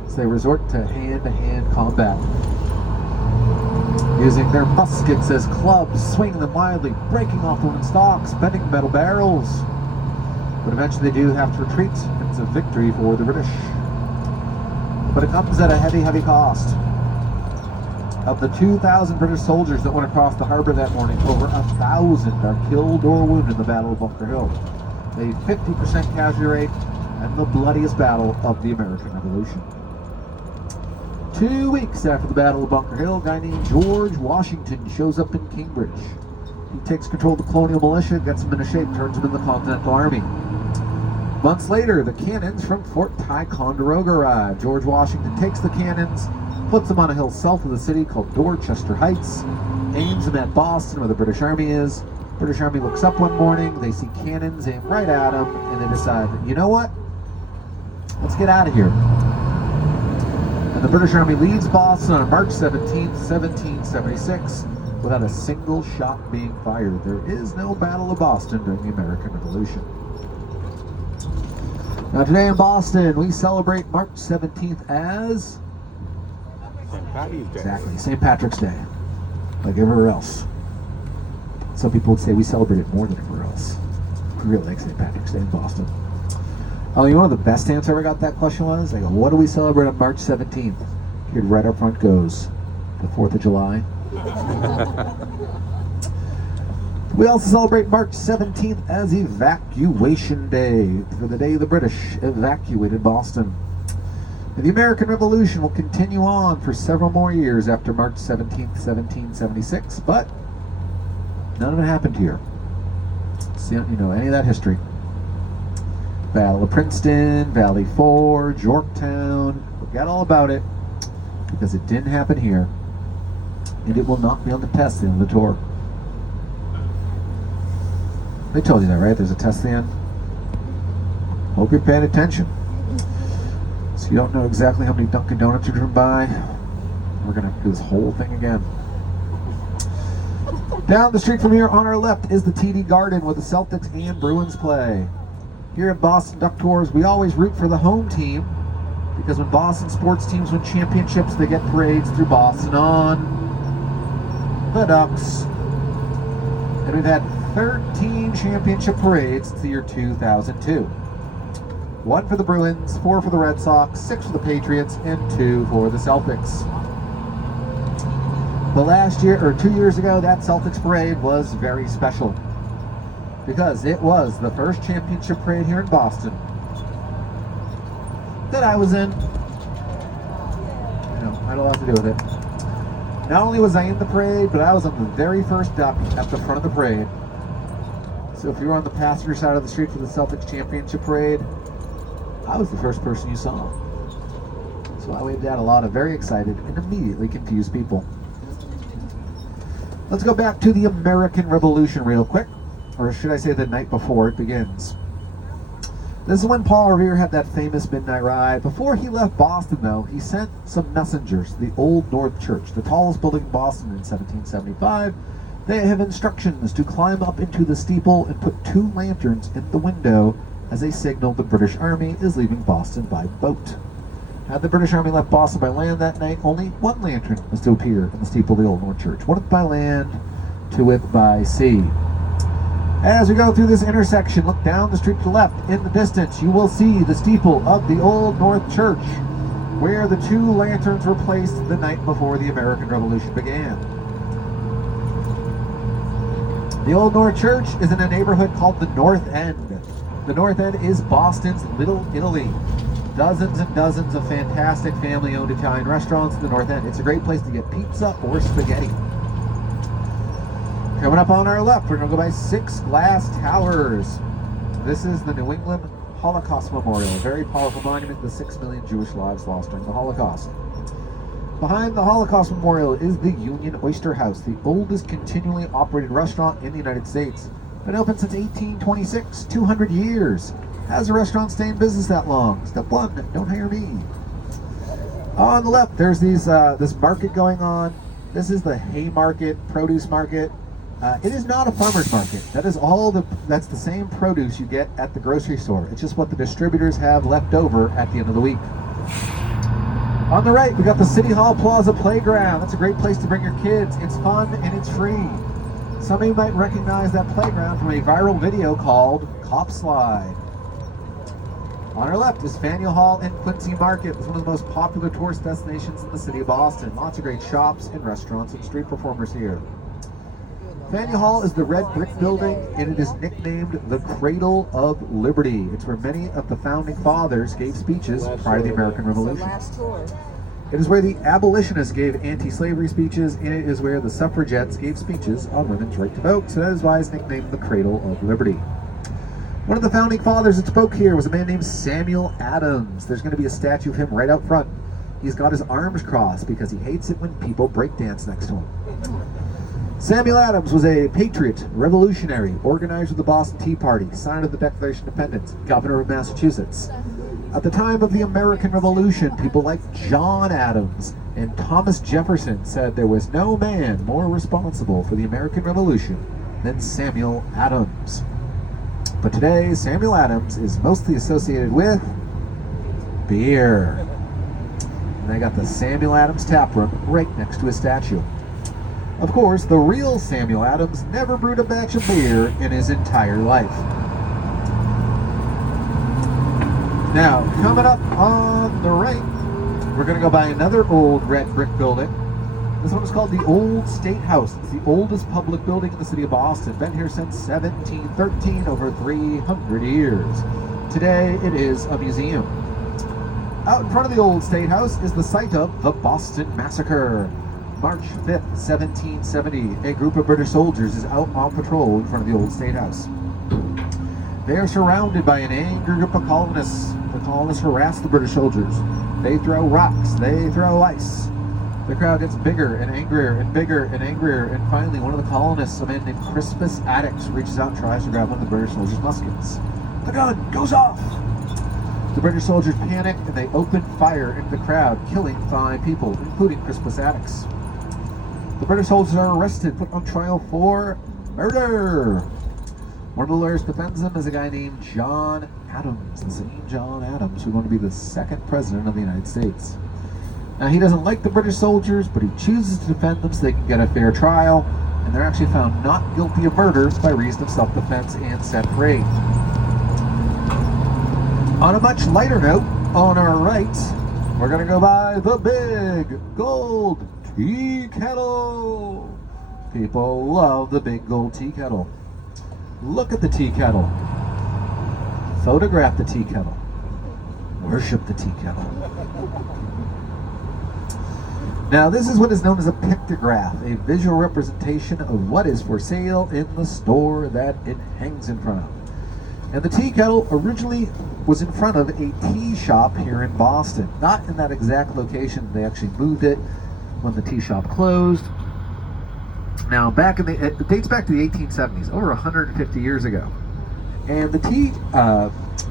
So they resort to hand-to-hand combat, using their muskets as clubs, swinging them wildly, breaking off wooden stalks, bending metal barrels. But eventually they do have to retreat. It's a victory for the British. But it comes at a heavy, heavy cost. Of the 2,000 British soldiers that went across the harbor that morning, over 1,000 are killed or wounded in the Battle of Bunker Hill. A 50% casualty rate and the bloodiest battle of the American Revolution. 2 weeks after the Battle of Bunker Hill, a guy named George Washington shows up in Cambridge. He takes control of the colonial militia, gets them into shape, turns them into the Continental Army. Months later, the cannons from Fort Ticonderoga arrive. George Washington takes the cannons, puts them on a hill south of the city called Dorchester Heights, aims them at Boston where the British Army is. British Army looks up one morning, they see cannons aimed right at them, and they decide, you know what? Let's get out of here. And the British Army leaves Boston on March 17th, 1776, without a single shot being fired. There is no Battle of Boston during the American Revolution. Now today in Boston, we celebrate March 17th as St. Patty's Day. Exactly, St. Patrick's Day, like everywhere else. Some people would say we celebrate it more than everywhere else. We really like St. Patrick's Day in Boston. Oh, you know one of the best answers I ever got that question was? They go, what do we celebrate on March 17th? Here right up front goes, the 4th of July. We also celebrate March 17th as Evacuation Day, for the day the British evacuated Boston. And the American Revolution will continue on for several more years after March 17th, 1776, but none of it happened here. So you know any of that history. Battle of Princeton, Valley Forge, Yorktown, forget all about it, because it didn't happen here. And it will not be on the test at the end of the tour. They told you that, right? There's a test at the end. Hope you're paying attention. So you don't know exactly how many Dunkin' Donuts you're driven by. We're going to do this whole thing again. Down the street from here on our left is the TD Garden where the Celtics and Bruins play. Here at Boston Duck Tours, we always root for the home team because when Boston sports teams win championships, they get parades through Boston on the Ducks. And we've had 13 championship parades since the year 2002. 1 for the Bruins, 4 for the Red Sox, 6 for the Patriots, and 2 for the Celtics. But last year, or 2 years ago, that Celtics parade was very special because it was the first championship parade here in Boston that I was in. I had a lot to do with it. Not only was I in the parade, but I was on the very first duck at the front of the parade. So if you were on the passenger side of the street for the Celtics championship parade, I was the first person you saw. So I waved at a lot of very excited and immediately confused people. Let's go back to the American Revolution real quick, or should I say the night before it begins. This is when Paul Revere had that famous midnight ride. Before he left Boston, though, he sent some messengers to the Old North Church, the tallest building in Boston in 1775. They have instructions to climb up into the steeple and put 2 lanterns in the window as a signal the British Army is leaving Boston by boat. Had the British Army left Boston by land that night, only 1 lantern was to appear in the steeple of the Old North Church. 1 by land, 2 by sea. As we go through this intersection, look down the street to the left. In the distance, you will see the steeple of the Old North Church, where the 2 lanterns were placed the night before the American Revolution began. The Old North Church is in a neighborhood called the North End. The North End is Boston's Little Italy. Dozens and dozens of fantastic family-owned Italian restaurants in the North End. It's a great place to get pizza or spaghetti. Coming up on our left, we're going to go by 6 glass towers. This is the New England Holocaust Memorial, a very powerful monument to the 6 million Jewish lives lost during the Holocaust. Behind the Holocaust Memorial is the Union Oyster House, the oldest continually operated restaurant in the United States. Been open since 1826, 200 years. Has a restaurant stay in business that long? Step 1, don't hire me. On the left, there's this market going on. This is the Haymarket Produce Market. It is not a farmer's market. That's the same produce you get at the grocery store. It's just what the distributors have left over at the end of the week. On the right, we got the City Hall Plaza Playground. That's a great place to bring your kids. It's fun and it's free. Some of you might recognize that playground from a viral video called Cop Slide. On our left is Faneuil Hall and Quincy Market. It's one of the most popular tourist destinations in the city of Boston. Lots of great shops and restaurants and street performers here. Faneuil Hall is the red brick building, and it is nicknamed the Cradle of Liberty. It's where many of the founding fathers gave speeches prior to the American Revolution. It is where the abolitionists gave anti-slavery speeches, and it is where the suffragettes gave speeches on women's right to vote, so that is why it's nicknamed the Cradle of Liberty. One of the founding fathers that spoke here was a man named Samuel Adams. There's going to be a statue of him right out front. He's got his arms crossed because he hates it when people break dance next to him. Samuel Adams was a patriot, revolutionary, organizer of the Boston Tea Party, signer of the Declaration of Independence, governor of Massachusetts. At the time of the American Revolution, people like John Adams and Thomas Jefferson said there was no man more responsible for the American Revolution than Samuel Adams. But today, Samuel Adams is mostly associated with beer. And they got the Samuel Adams tap room right next to his statue. Of course, the real Samuel Adams never brewed a batch of beer in his entire life. Now, coming up on the right, we're going to go by another old red brick building. This one is called the Old State House. It's the oldest public building in the city of Boston. Been here since 1713, over 300 years. Today, it is a museum. Out in front of the Old State House is the site of the Boston Massacre. March 5th, 1770, a group of British soldiers is out on patrol in front of the Old State House. They are surrounded by an angry group of colonists. The colonists harass the British soldiers. They throw rocks, they throw ice. The crowd gets bigger and angrier and bigger and angrier, and finally one of the colonists, a man named Crispus Attucks, reaches out and tries to grab one of the British soldiers' muskets. The gun goes off! The British soldiers panic and they open fire into the crowd, killing 5 people, including Crispus Attucks. The British soldiers are arrested, put on trial for murder. One of the lawyers that defends them is a guy named John Adams, the same John Adams who's going to be the 2nd president of the United States. Now, he doesn't like the British soldiers, but he chooses to defend them so they can get a fair trial, and they're actually found not guilty of murder by reason of self-defense and set free. On a much lighter note, on our right, we're going to go by the big gold tea kettle. People love the big gold tea kettle. Look at the tea kettle. Photograph the tea kettle. worship the tea kettle. Now, this is what is known as a pictograph, a visual representation of what is for sale in the store that it hangs in front of. And the tea kettle originally was in front of a tea shop here in Boston. Not in that exact location. They actually moved it when the tea shop closed. Now, it dates back to the 1870s, over 150 years ago. And the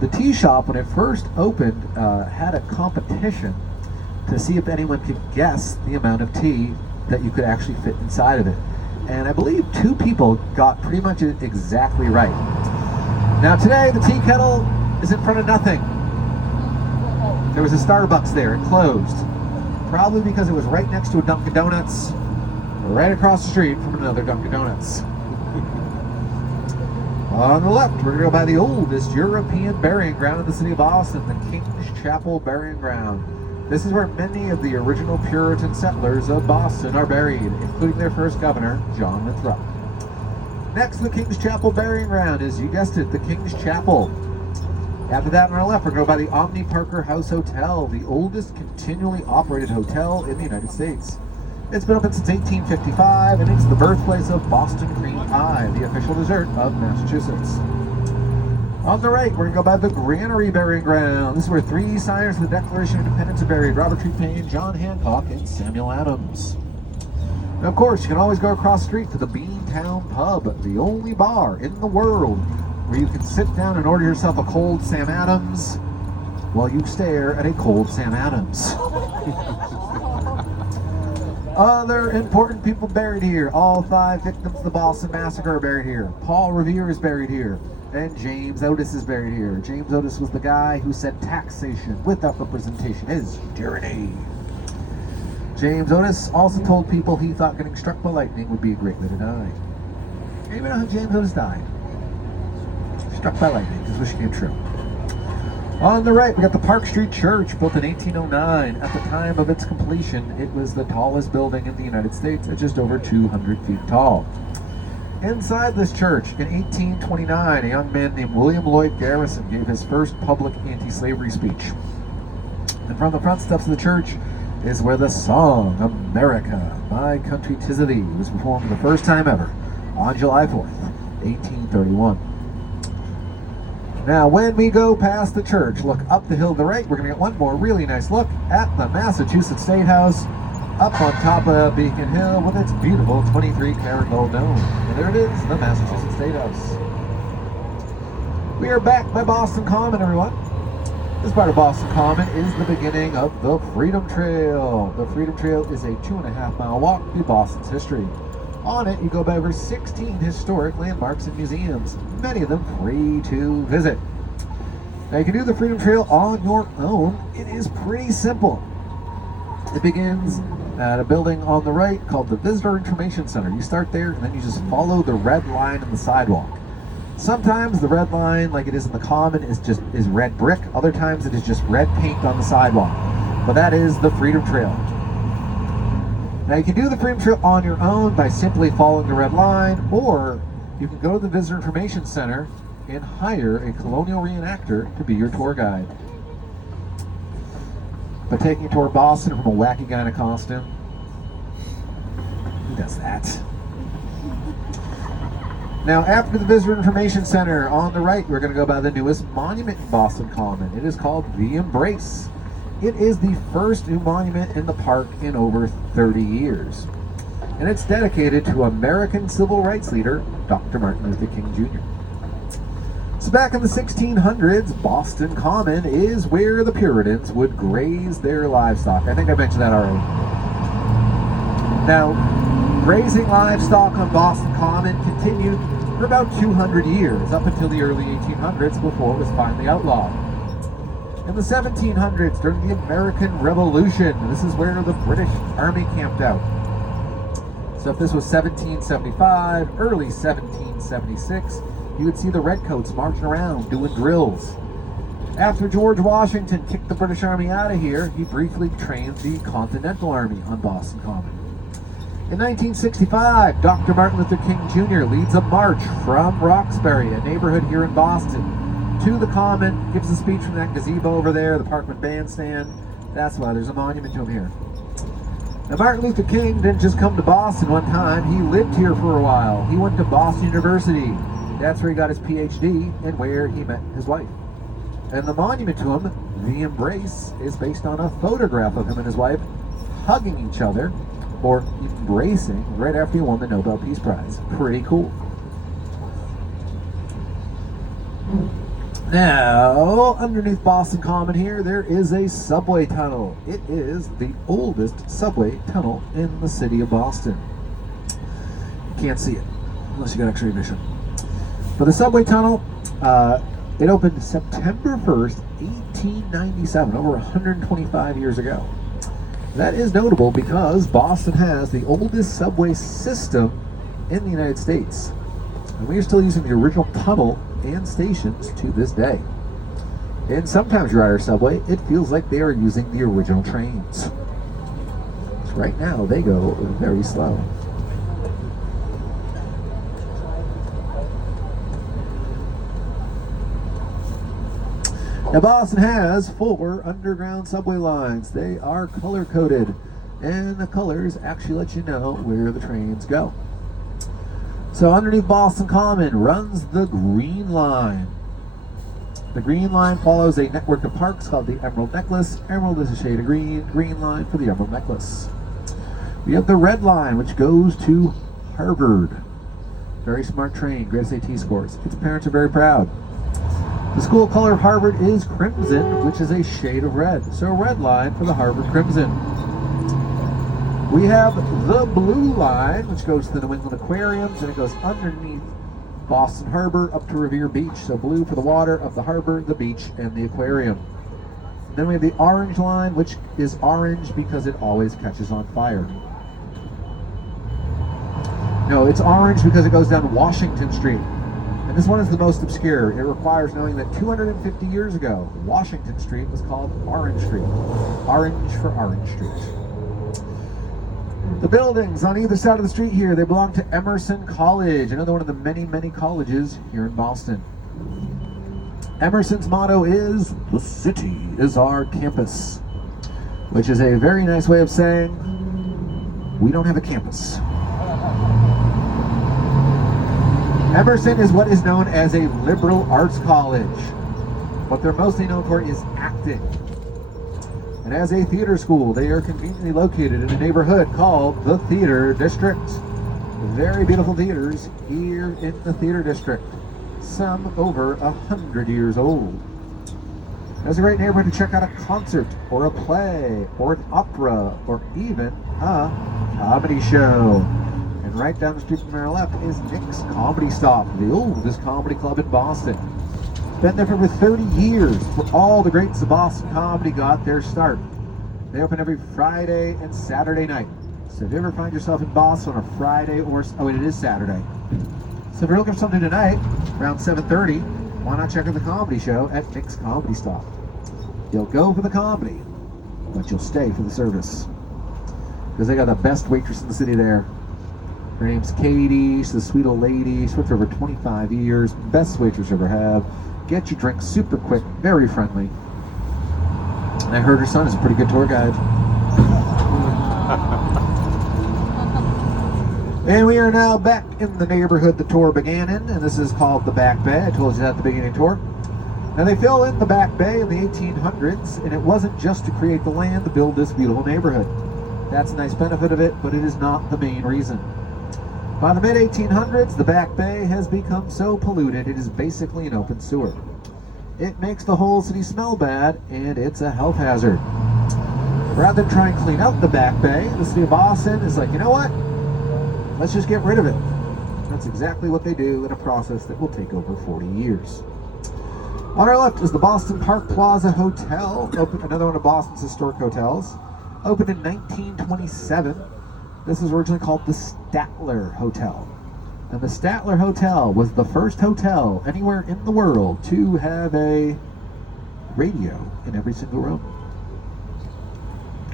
tea shop, when it first opened, had a competition to see if anyone could guess the amount of tea that you could actually fit inside of it. And I believe 2 people got pretty much exactly right. Now today, the tea kettle is in front of nothing. There was a Starbucks there, it closed. Probably because it was right next to a Dunkin' Donuts, right across the street from another Dunkin' Donuts. On the left, we're going to go by the oldest European burying ground in the city of Boston, the King's Chapel Burying Ground. This is where many of the original Puritan settlers of Boston are buried, including their first governor, John Winthrop. Next to the King's Chapel Burying Ground is, you guessed it, the King's Chapel. After that, on our left, we're going to go by the Omni Parker House Hotel, the oldest continually operated hotel in the United States. It's been open since 1855, and it's the birthplace of Boston cream pie, the official dessert of Massachusetts. On the right, we're going to go by the Granary Burying Ground. This is where 3 signers of the Declaration of Independence are buried: Robert Tree Payne, John Hancock, and Samuel Adams. And of course, you can always go across the street to the Beantown Pub, the only bar in the world where you can sit down and order yourself a cold Sam Adams while you stare at a cold Sam Adams. Other important people buried here. All 5 victims of the Boston Massacre are buried here. Paul Revere is buried here. And James Otis is buried here. James Otis was the guy who said taxation without representation is tyranny. James Otis also told people he thought getting struck by lightning would be a great way to die. Anybody know how James Otis died? Struck by lightning. His wish came true. On the right, we got the Park Street Church, built in 1809. At the time of its completion, it was the tallest building in the United States at just over 200 feet tall. Inside this church, in 1829, a young man named William Lloyd Garrison gave his first public anti-slavery speech. And from the front steps of the church is where the song, America, My Country 'Tis of Thee, was performed for the first time ever on July 4th, 1831. Now, when we go past the church, look up the hill to the right, we're going to get one more really nice look at the Massachusetts State House, up on top of Beacon Hill with its beautiful 23-karat gold dome. And there it is, the Massachusetts State House. We are back by Boston Common, everyone. This part of Boston Common is the beginning of the Freedom Trail. The Freedom Trail is a 2.5-mile walk through Boston's history. On it, you go by over 16 historic landmarks and museums, many of them free to visit. Now, you can do the Freedom Trail on your own. It is pretty simple. It begins at a building on the right called the Visitor Information Center. You start there, and then you just follow the red line in the sidewalk. Sometimes the red line, like it is in the Common, is red brick. Other times it is just red paint on the sidewalk. But that is the Freedom Trail. Now, you can do the Freedom Trail on your own by simply following the red line, or you can go to the Visitor Information Center and hire a colonial reenactor to be your tour guide. But taking a tour of Boston from a wacky guy in a costume, who does that? Now, after the Visitor Information Center, on the right, we're going to go by the newest monument in Boston Common. It is called The Embrace. It is the first new monument in the park in over 30 years. And it's dedicated to American civil rights leader, Dr. Martin Luther King Jr. So back in the 1600s, Boston Common is where the Puritans would graze their livestock. I think I mentioned that already. Now, grazing livestock on Boston Common continued for about 200 years, up until the early 1800s, before it was finally outlawed. In the 1700s, during the American Revolution, this is where the British Army camped out. So if this was 1775, early 1776, you would see the Redcoats marching around doing drills. After George Washington kicked the British Army out of here, he briefly trained the Continental Army on Boston Common. In 1965, Dr. Martin Luther King Jr. leads a march from Roxbury, a neighborhood here in Boston, to the Common, gives a speech from that gazebo over there, the Parkman Bandstand. That's why there's a monument to him here. Now, Martin Luther King didn't just come to Boston one time. He lived here for a while. He went to Boston University. That's where he got his PhD and where he met his wife. And the monument to him, the Embrace, is based on a photograph of him and his wife hugging each other or embracing right after he won the Nobel Peace Prize. Pretty cool. Now, underneath Boston Common here, there is a subway tunnel. It is the oldest subway tunnel in the city of Boston. You can't see it unless you got X-ray vision. But the subway tunnel, it opened September 1st, 1897, over 125 years ago. That is notable because Boston has the oldest subway system in the United States. And we are still using the original tunnel and stations to this day. And sometimes you ride our subway, it feels like they are using the original trains. So right now, they go very slow. Now, Boston has 4 underground subway lines. They are color-coded, and the colors actually let you know where the trains go. So underneath Boston Common runs the Green Line. The Green Line follows a network of parks called the Emerald Necklace. Emerald is a shade of green. Green Line for the Emerald Necklace. We have the Red Line, which goes to Harvard. Very smart train, great SAT scores. Its parents are very proud. The school color of Harvard is crimson, which is a shade of red. So Red Line for the Harvard Crimson. We have the Blue Line, which goes to the New England Aquariums, and it goes underneath Boston Harbor up to Revere Beach. So blue for the water of the harbor, the beach, and the aquarium. Then we have the Orange Line, which is orange because it always catches on fire. No, it's orange because it goes down Washington Street. And this one is the most obscure. It requires knowing that 250 years ago, Washington Street was called Orange Street. Orange for Orange Street. The buildings on either side of the street here, they belong to Emerson College, another one of the many, many colleges here in Boston. Emerson's motto is, "The city is our campus," which is a very nice way of saying, we don't have a campus. Emerson is what is known as a liberal arts college. What they're mostly known for is acting. And as a theater school, they are conveniently located in a neighborhood called the Theater District. Very beautiful theaters here in the Theater District. Some over 100 years old. It's a great neighborhood to check out a concert, or a play, or an opera, or even a comedy show. And right down the street from our left is Nick's Comedy Stop, the oldest comedy club in Boston. Been there for over 30 years, where all the greats of Boston comedy got their start. They open every Friday and Saturday night. So if you ever find yourself in Boston on a Friday or, oh wait, it is Saturday. So if you're looking for something tonight, around 7:30, why not check out the comedy show at Nick's Comedy Stop? You'll go for the comedy, but you'll stay for the service. Because they got the best waitress in the city there. Her name's Katie, she's a sweet old lady, she's worked for over 25 years, best waitress you ever have. Get your drink super quick, very friendly. And I heard her son is a pretty good tour guide. And we are now back in the neighborhood the tour began in, and this is called the Back Bay. I told you that at the beginning of the tour. Now they filled in the Back Bay in the 1800s, and it wasn't just to create the land to build this beautiful neighborhood. That's a nice benefit of it, but it is not the main reason. By the mid-1800s, the Back Bay has become so polluted it is basically an open sewer. It makes the whole city smell bad, and it's a health hazard. Rather than try and clean out the Back Bay, the city of Boston is like, you know what? Let's just get rid of it. That's exactly what they do in a process that will take over 40 years. On our left is the Boston Park Plaza Hotel, another one of Boston's historic hotels. Opened in 1927. This was originally called the Statler Hotel. And the Statler Hotel was the first hotel anywhere in the world to have a radio in every single room.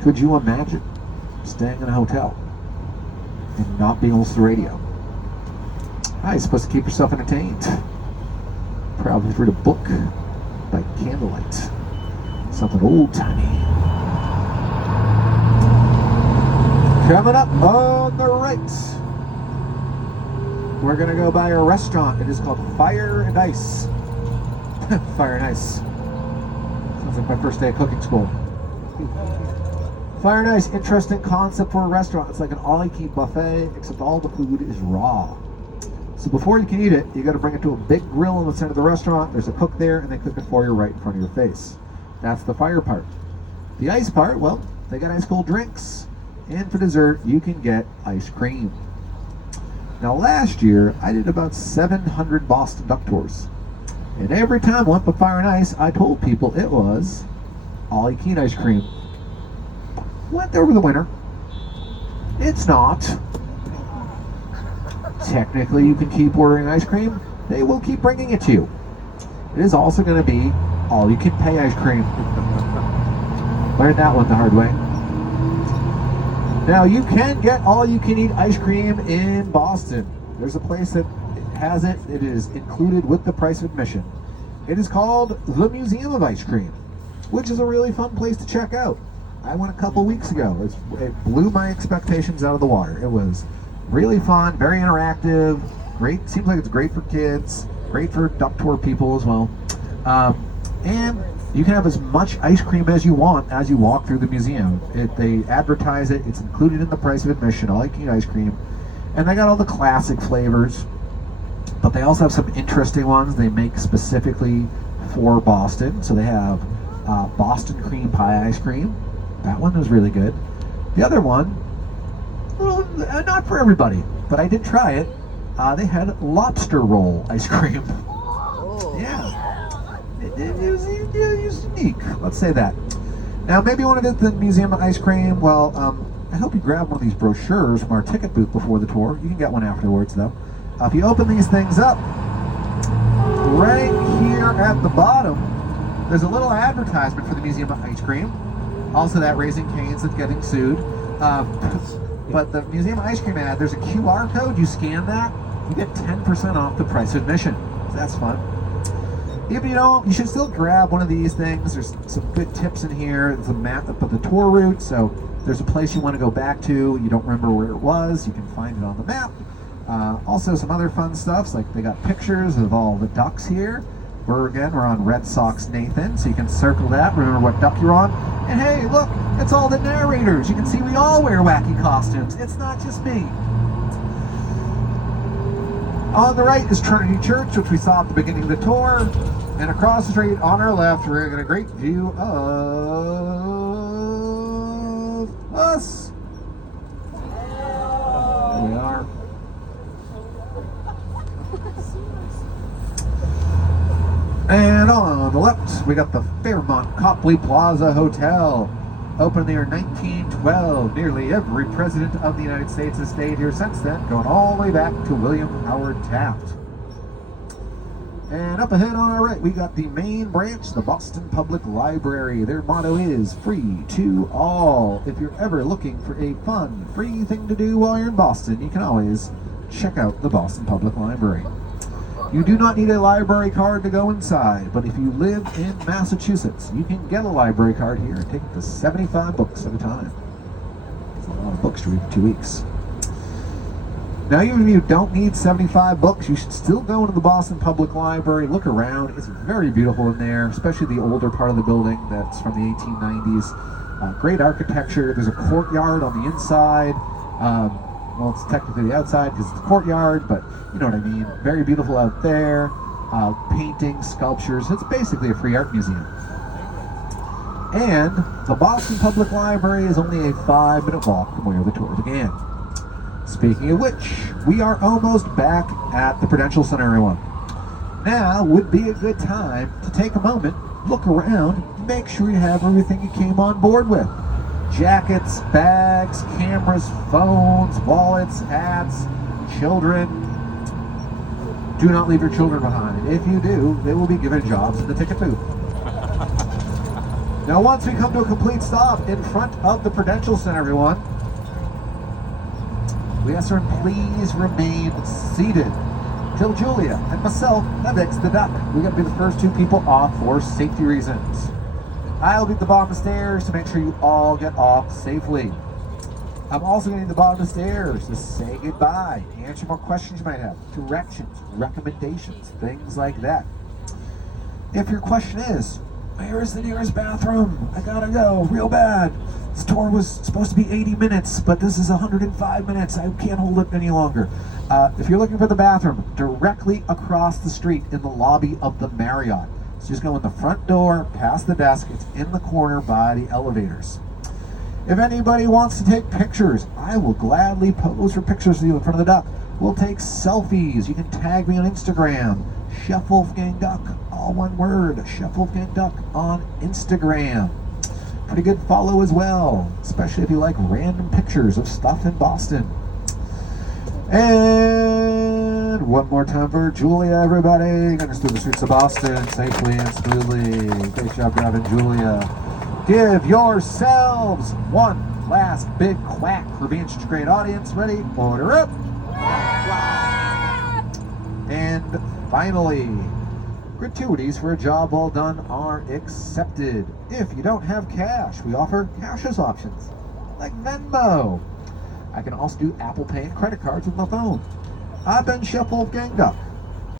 Could you imagine staying in a hotel and not being able to listen to radio? How are you supposed to keep yourself entertained? Probably read a book by candlelight. Something old-timey. Coming up on the right, we're going to go by a restaurant. It is called Fire and Ice. Fire and Ice. Sounds like my first day of cooking school. Fire and Ice, interesting concept for a restaurant. It's like an all-you-can-eat buffet, except all the food is raw. So before you can eat it, you got to bring it to a big grill in the center of the restaurant. There's a cook there, and they cook it for you right in front of your face. That's the fire part. The ice part, well, they got ice cold drinks. And for dessert, you can get ice cream. Now last year, I did about 700 Boston Duck Tours. And every time I went to Fire and Ice, I told people it was all-you-can-eat ice cream. Went there over the winter. It's not. Technically, you can keep ordering ice cream. They will keep bringing it to you. It is also going to be all-you-can-pay ice cream. Learned that one the hard way. Now, you can get all-you-can-eat ice cream in Boston. There's a place that has it. It is included with the price of admission. It is called the Museum of Ice Cream, which is a really fun place to check out. I went a couple weeks ago. It blew my expectations out of the water. It was really fun, very interactive, great. Seems like it's great for kids, great for duck tour people as well. And you can have as much ice cream as you want as you walk through the museum. They advertise it. It's included in the price of admission, all-you-can-eat ice cream. And they got all the classic flavors, but they also have some interesting ones they make specifically for Boston. So they have Boston cream pie ice cream. That one was really good. The other one, well, not for everybody, but I did try it. They had lobster roll ice cream. Oh. Yeah. It was unique. Let's say that. Now, maybe you want to visit the Museum of Ice Cream. Well, I hope you grab one of these brochures from our ticket booth before the tour. You can get one afterwards, though. If you open these things up, right here at the bottom, there's a little advertisement for the Museum of Ice Cream. Also, that Raising Cane's that's getting sued. But the Museum of Ice Cream ad, there's a QR code. You scan that, you get 10% off the price of admission. So that's fun. If you don't, you should still grab one of these things. There's some good tips in here. There's a map of the tour route. So there's a place you want to go back to. You don't remember where it was. You can find it on the map. Also, some other fun stuff. Like they got pictures of all the ducks here. We're on Red Sox Nathan, so you can circle that. Remember what duck you're on. And hey, look, it's all the narrators. You can see we all wear wacky costumes. It's not just me. On the right is Trinity Church, which we saw at the beginning of the tour. And across the street on our left, we're getting a great view of us. There we are. And on the left, we got the Fairmont Copley Plaza Hotel. Opened in the year 1912. Nearly every president of the United States has stayed here since then, going all the way back to William Howard Taft. And up ahead on our right, we got the main branch, the Boston Public Library. Their motto is free to all. If you're ever looking for a fun, free thing to do while you're in Boston, you can always check out the Boston Public Library. You do not need a library card to go inside, but if you live in Massachusetts, you can get a library card here and take it to 75 books at a time. That's a lot of books to read for 2 weeks. Now, even if you don't need 75 books, you should still go into the Boston Public Library, look around. It's very beautiful in there, especially the older part of the building that's from the 1890s. Great architecture. There's a courtyard on the inside. Well, it's technically the outside because it's the courtyard, but you know what I mean. Very beautiful out there. Paintings, sculptures. It's basically a free art museum. And the Boston Public Library is only a 5-minute walk from where the tour began. Speaking of which, we are almost back at the Prudential Center, everyone. Now would be a good time to take a moment, look around, make sure you have everything you came on board with. Jackets, bags, cameras, phones, wallets, hats, children. Do not leave your children behind. If you do, they will be given jobs in the ticket booth. Now, once we come to a complete stop in front of the Prudential Center, everyone, we ask everyone please remain seated. till Julia and myself have exited the duck. We're going to be the first two people off for safety reasons. I'll be at the bottom of the stairs to make sure you all get off safely. I'm also going to be at the bottom of the stairs to say goodbye, answer more questions you might have, directions, recommendations, things like that. If your question is, where is the nearest bathroom? I gotta go real bad. This tour was supposed to be 80 minutes, but this is 105 minutes. I can't hold it any longer. If you're looking for the bathroom, directly across the street in the lobby of the Marriott. So just go in the front door, past the desk. It's in the corner by the elevators. If anybody wants to take pictures, I will gladly pose for pictures of you in front of the duck. We'll take selfies. You can tag me on Instagram. Chef Wolfgang Duck, all one word, Chef Wolfgang Duck on Instagram. Pretty good follow as well, especially if you like random pictures of stuff in Boston. And one more time for Julia, everybody. Got us through the streets of Boston safely and smoothly. Great job driving, Julia. Give yourselves one last big quack for being such a great audience. Ready? Order up. And finally, gratuities for a job well done are accepted. If you don't have cash, we offer cashless options, like Venmo. I can also do Apple Pay and credit cards with my phone. I've been Chef Wolfgang Duck.